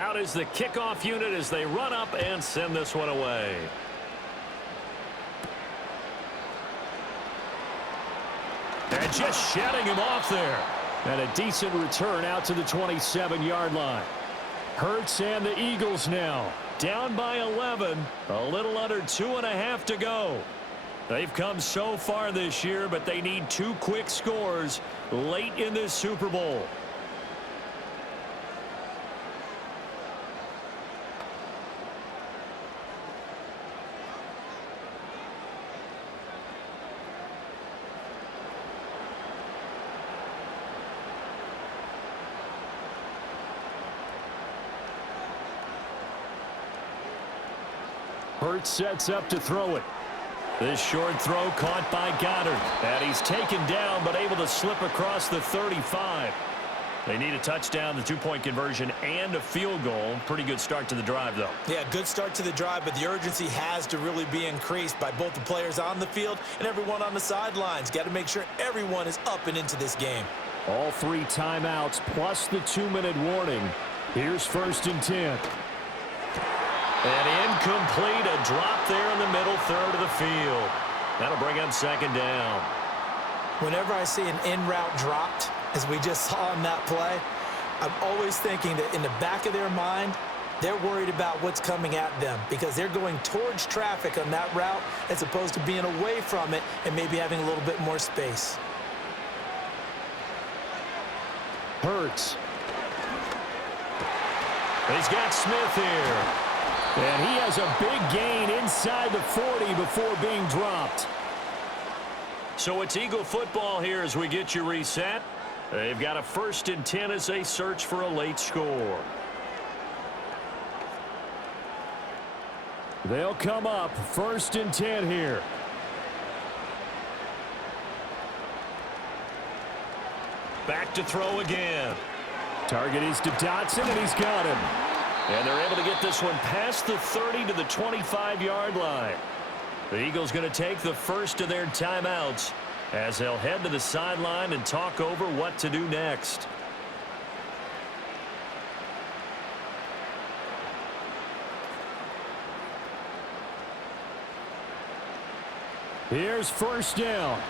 Out is the kickoff unit as they run up and send this one away. And just shedding him off there. And a decent return out to the 27-yard line. Hurts and the Eagles now down by 11. A little under 2.5 to go. They've come so far this year, but they need 2 quick scores late in this Super Bowl. Hurts sets up to throw it. This short throw caught by Goddard. And he's taken down but able to slip across the 35. They need a touchdown, the two-point conversion, and a field goal. Pretty good start to the drive, though. Yeah, good start to the drive, but the urgency has to really be increased by both the players on the field and everyone on the sidelines. Got to make sure everyone is up and into this game. All 3 timeouts plus the 2-minute warning. Here's 1st and 10. And incomplete, a drop there in the middle third of the field. That'll bring up 2nd down. Whenever I see an in-route dropped, as we just saw in that play, I'm always thinking that in the back of their mind, they're worried about what's coming at them because they're going towards traffic on that route as opposed to being away from it and maybe having a little bit more space. Hurts. He's got Smith here. And he has a big gain inside the 40 before being dropped. So it's Eagle football here as we get you reset. They've got a 1st and 10 as they search for a late score. They'll come up 1st and 10 here. Back to throw again. Target is to Dotson, and he's got him. And they're able to get this one past the 30 to the 25-yard line. The Eagles going to take the first of their timeouts as they'll head to the sideline and talk over what to do next. Here's 1st down.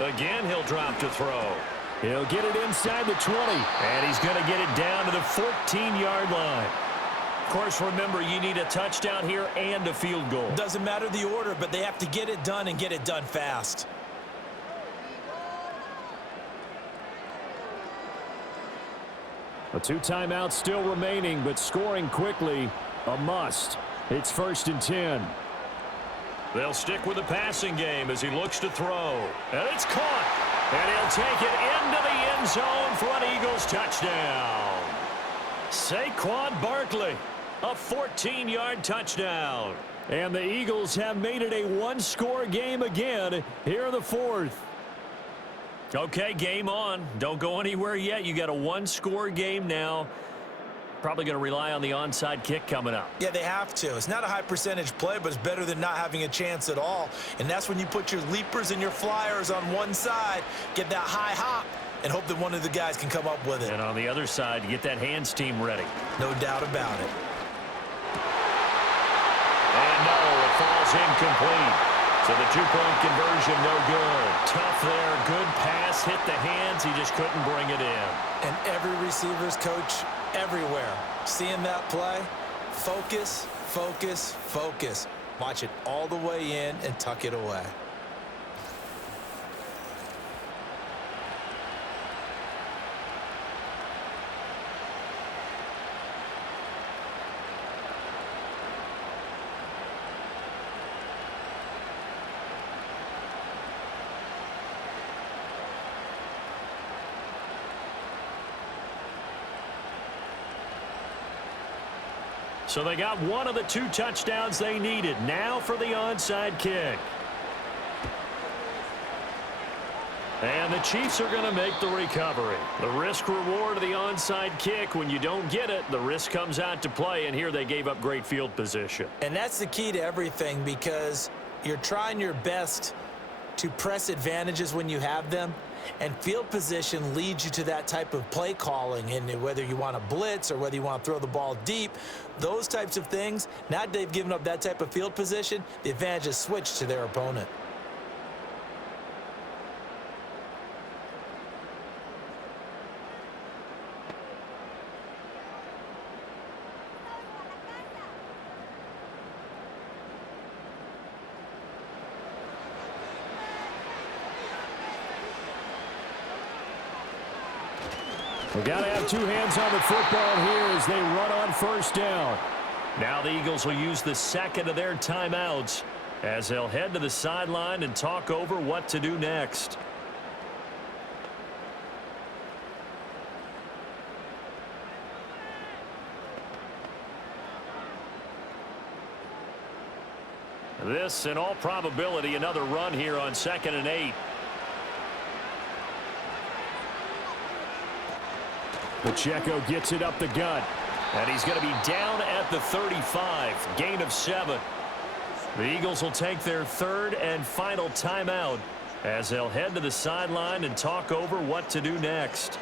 Again, he'll drop to throw. He'll get it inside the 20. And he's going to get it down to the 14-yard line. Of course, remember, you need a touchdown here and a field goal. Doesn't matter the order, but they have to get it done and get it done fast. The 2 timeouts still remaining, but scoring quickly, a must. It's 1st and 10. They'll stick with the passing game as he looks to throw. And it's caught. And he'll take it into the end zone for an Eagles touchdown. Saquon Barkley, a 14-yard touchdown. And the Eagles have made it a 1-score game again here in the 4th. Okay, game on. Don't go anywhere yet. You got a 1-score game now. Probably going to rely on the onside kick coming up. Yeah, they have to. It's not a high percentage play, but it's better than not having a chance at all. And that's when you put your leapers and your flyers on one side, get that high hop, and hope that one of the guys can come up with it. And on the other side, get that hands team ready. No doubt about it. And no, it falls incomplete. So the two-point conversion, no good. Tough there, good pass, hit the hands. He just couldn't bring it in. And every receiver's coach everywhere, seeing that play, focus, focus, focus. Watch it all the way in and tuck it away. So they got one of the 2 touchdowns they needed. Now for the onside kick. And the Chiefs are going to make the recovery. The risk-reward of the onside kick, when you don't get it, the risk comes out to play, and here they gave up great field position. And that's the key to everything, because you're trying your best to press advantages when you have them, and field position leads you to that type of play calling. And whether you want to blitz or whether you want to throw the ball deep, those types of things, now that they've given up that type of field position, the advantage is switched to their opponent. We've got to have 2 hands on the football here as they run on 1st down. Now the Eagles will use the second of their timeouts as they'll head to the sideline and talk over what to do next. This, in all probability, another run here on 2nd and 8. Pacheco gets it up the gut. And he's going to be down at the 35. Gain of 7. The Eagles will take their 3rd and final timeout as they'll head to the sideline and talk over what to do next.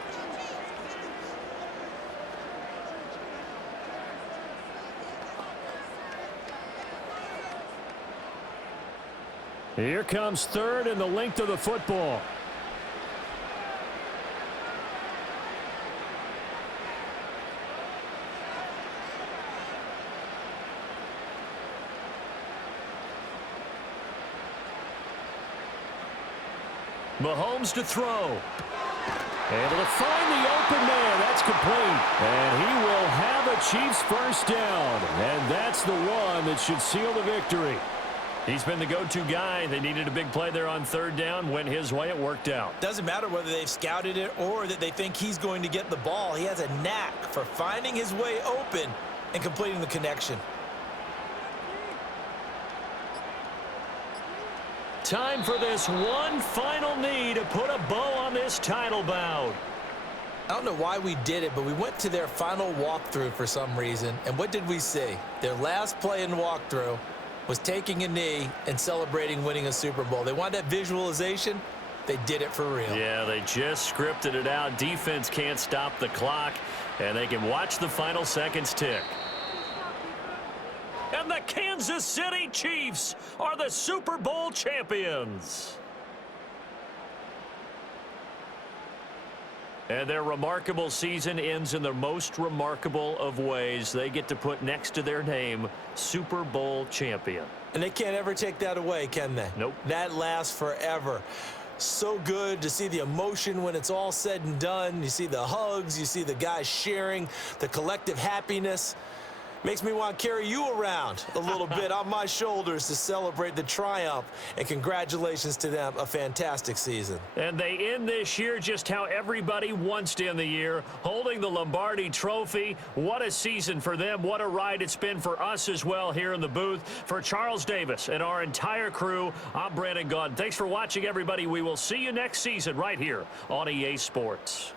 Here comes 3rd and the length of the football. Mahomes to throw. Able to find the open man. That's complete. And he will have a Chiefs first down. And that's the one that should seal the victory. He's been the go-to guy. They needed a big play there on 3rd down. Went his way. It worked out. Doesn't matter whether they've scouted it or that they think he's going to get the ball. He has a knack for finding his way open and completing the connection. Time for this one final knee to put a bow on this title bout. I don't know why we did it, but we went to their final walkthrough for some reason. And what did we see? Their last play in walkthrough was taking a knee and celebrating winning a Super Bowl. They wanted that visualization. They did it for real. Yeah, they just scripted it out. Defense can't stop the clock, and they can watch the final seconds tick. And the Kansas City Chiefs are the Super Bowl champions. And their remarkable season ends in the most remarkable of ways. They get to put next to their name, Super Bowl champion. And they can't ever take that away, can they? Nope. That lasts forever. So good to see the emotion when it's all said and done. You see the hugs, you see the guys sharing, the collective happiness. Makes me want to carry you around a little bit on my shoulders to celebrate the triumph. And congratulations to them. A fantastic season. And they end this year just how everybody wants to end the year, holding the Lombardi Trophy. What a season for them. What a ride it's been for us as well here in the booth. For Charles Davis and our entire crew, I'm Brandon Gaudin. Thanks for watching, everybody. We will see you next season right here on EA Sports.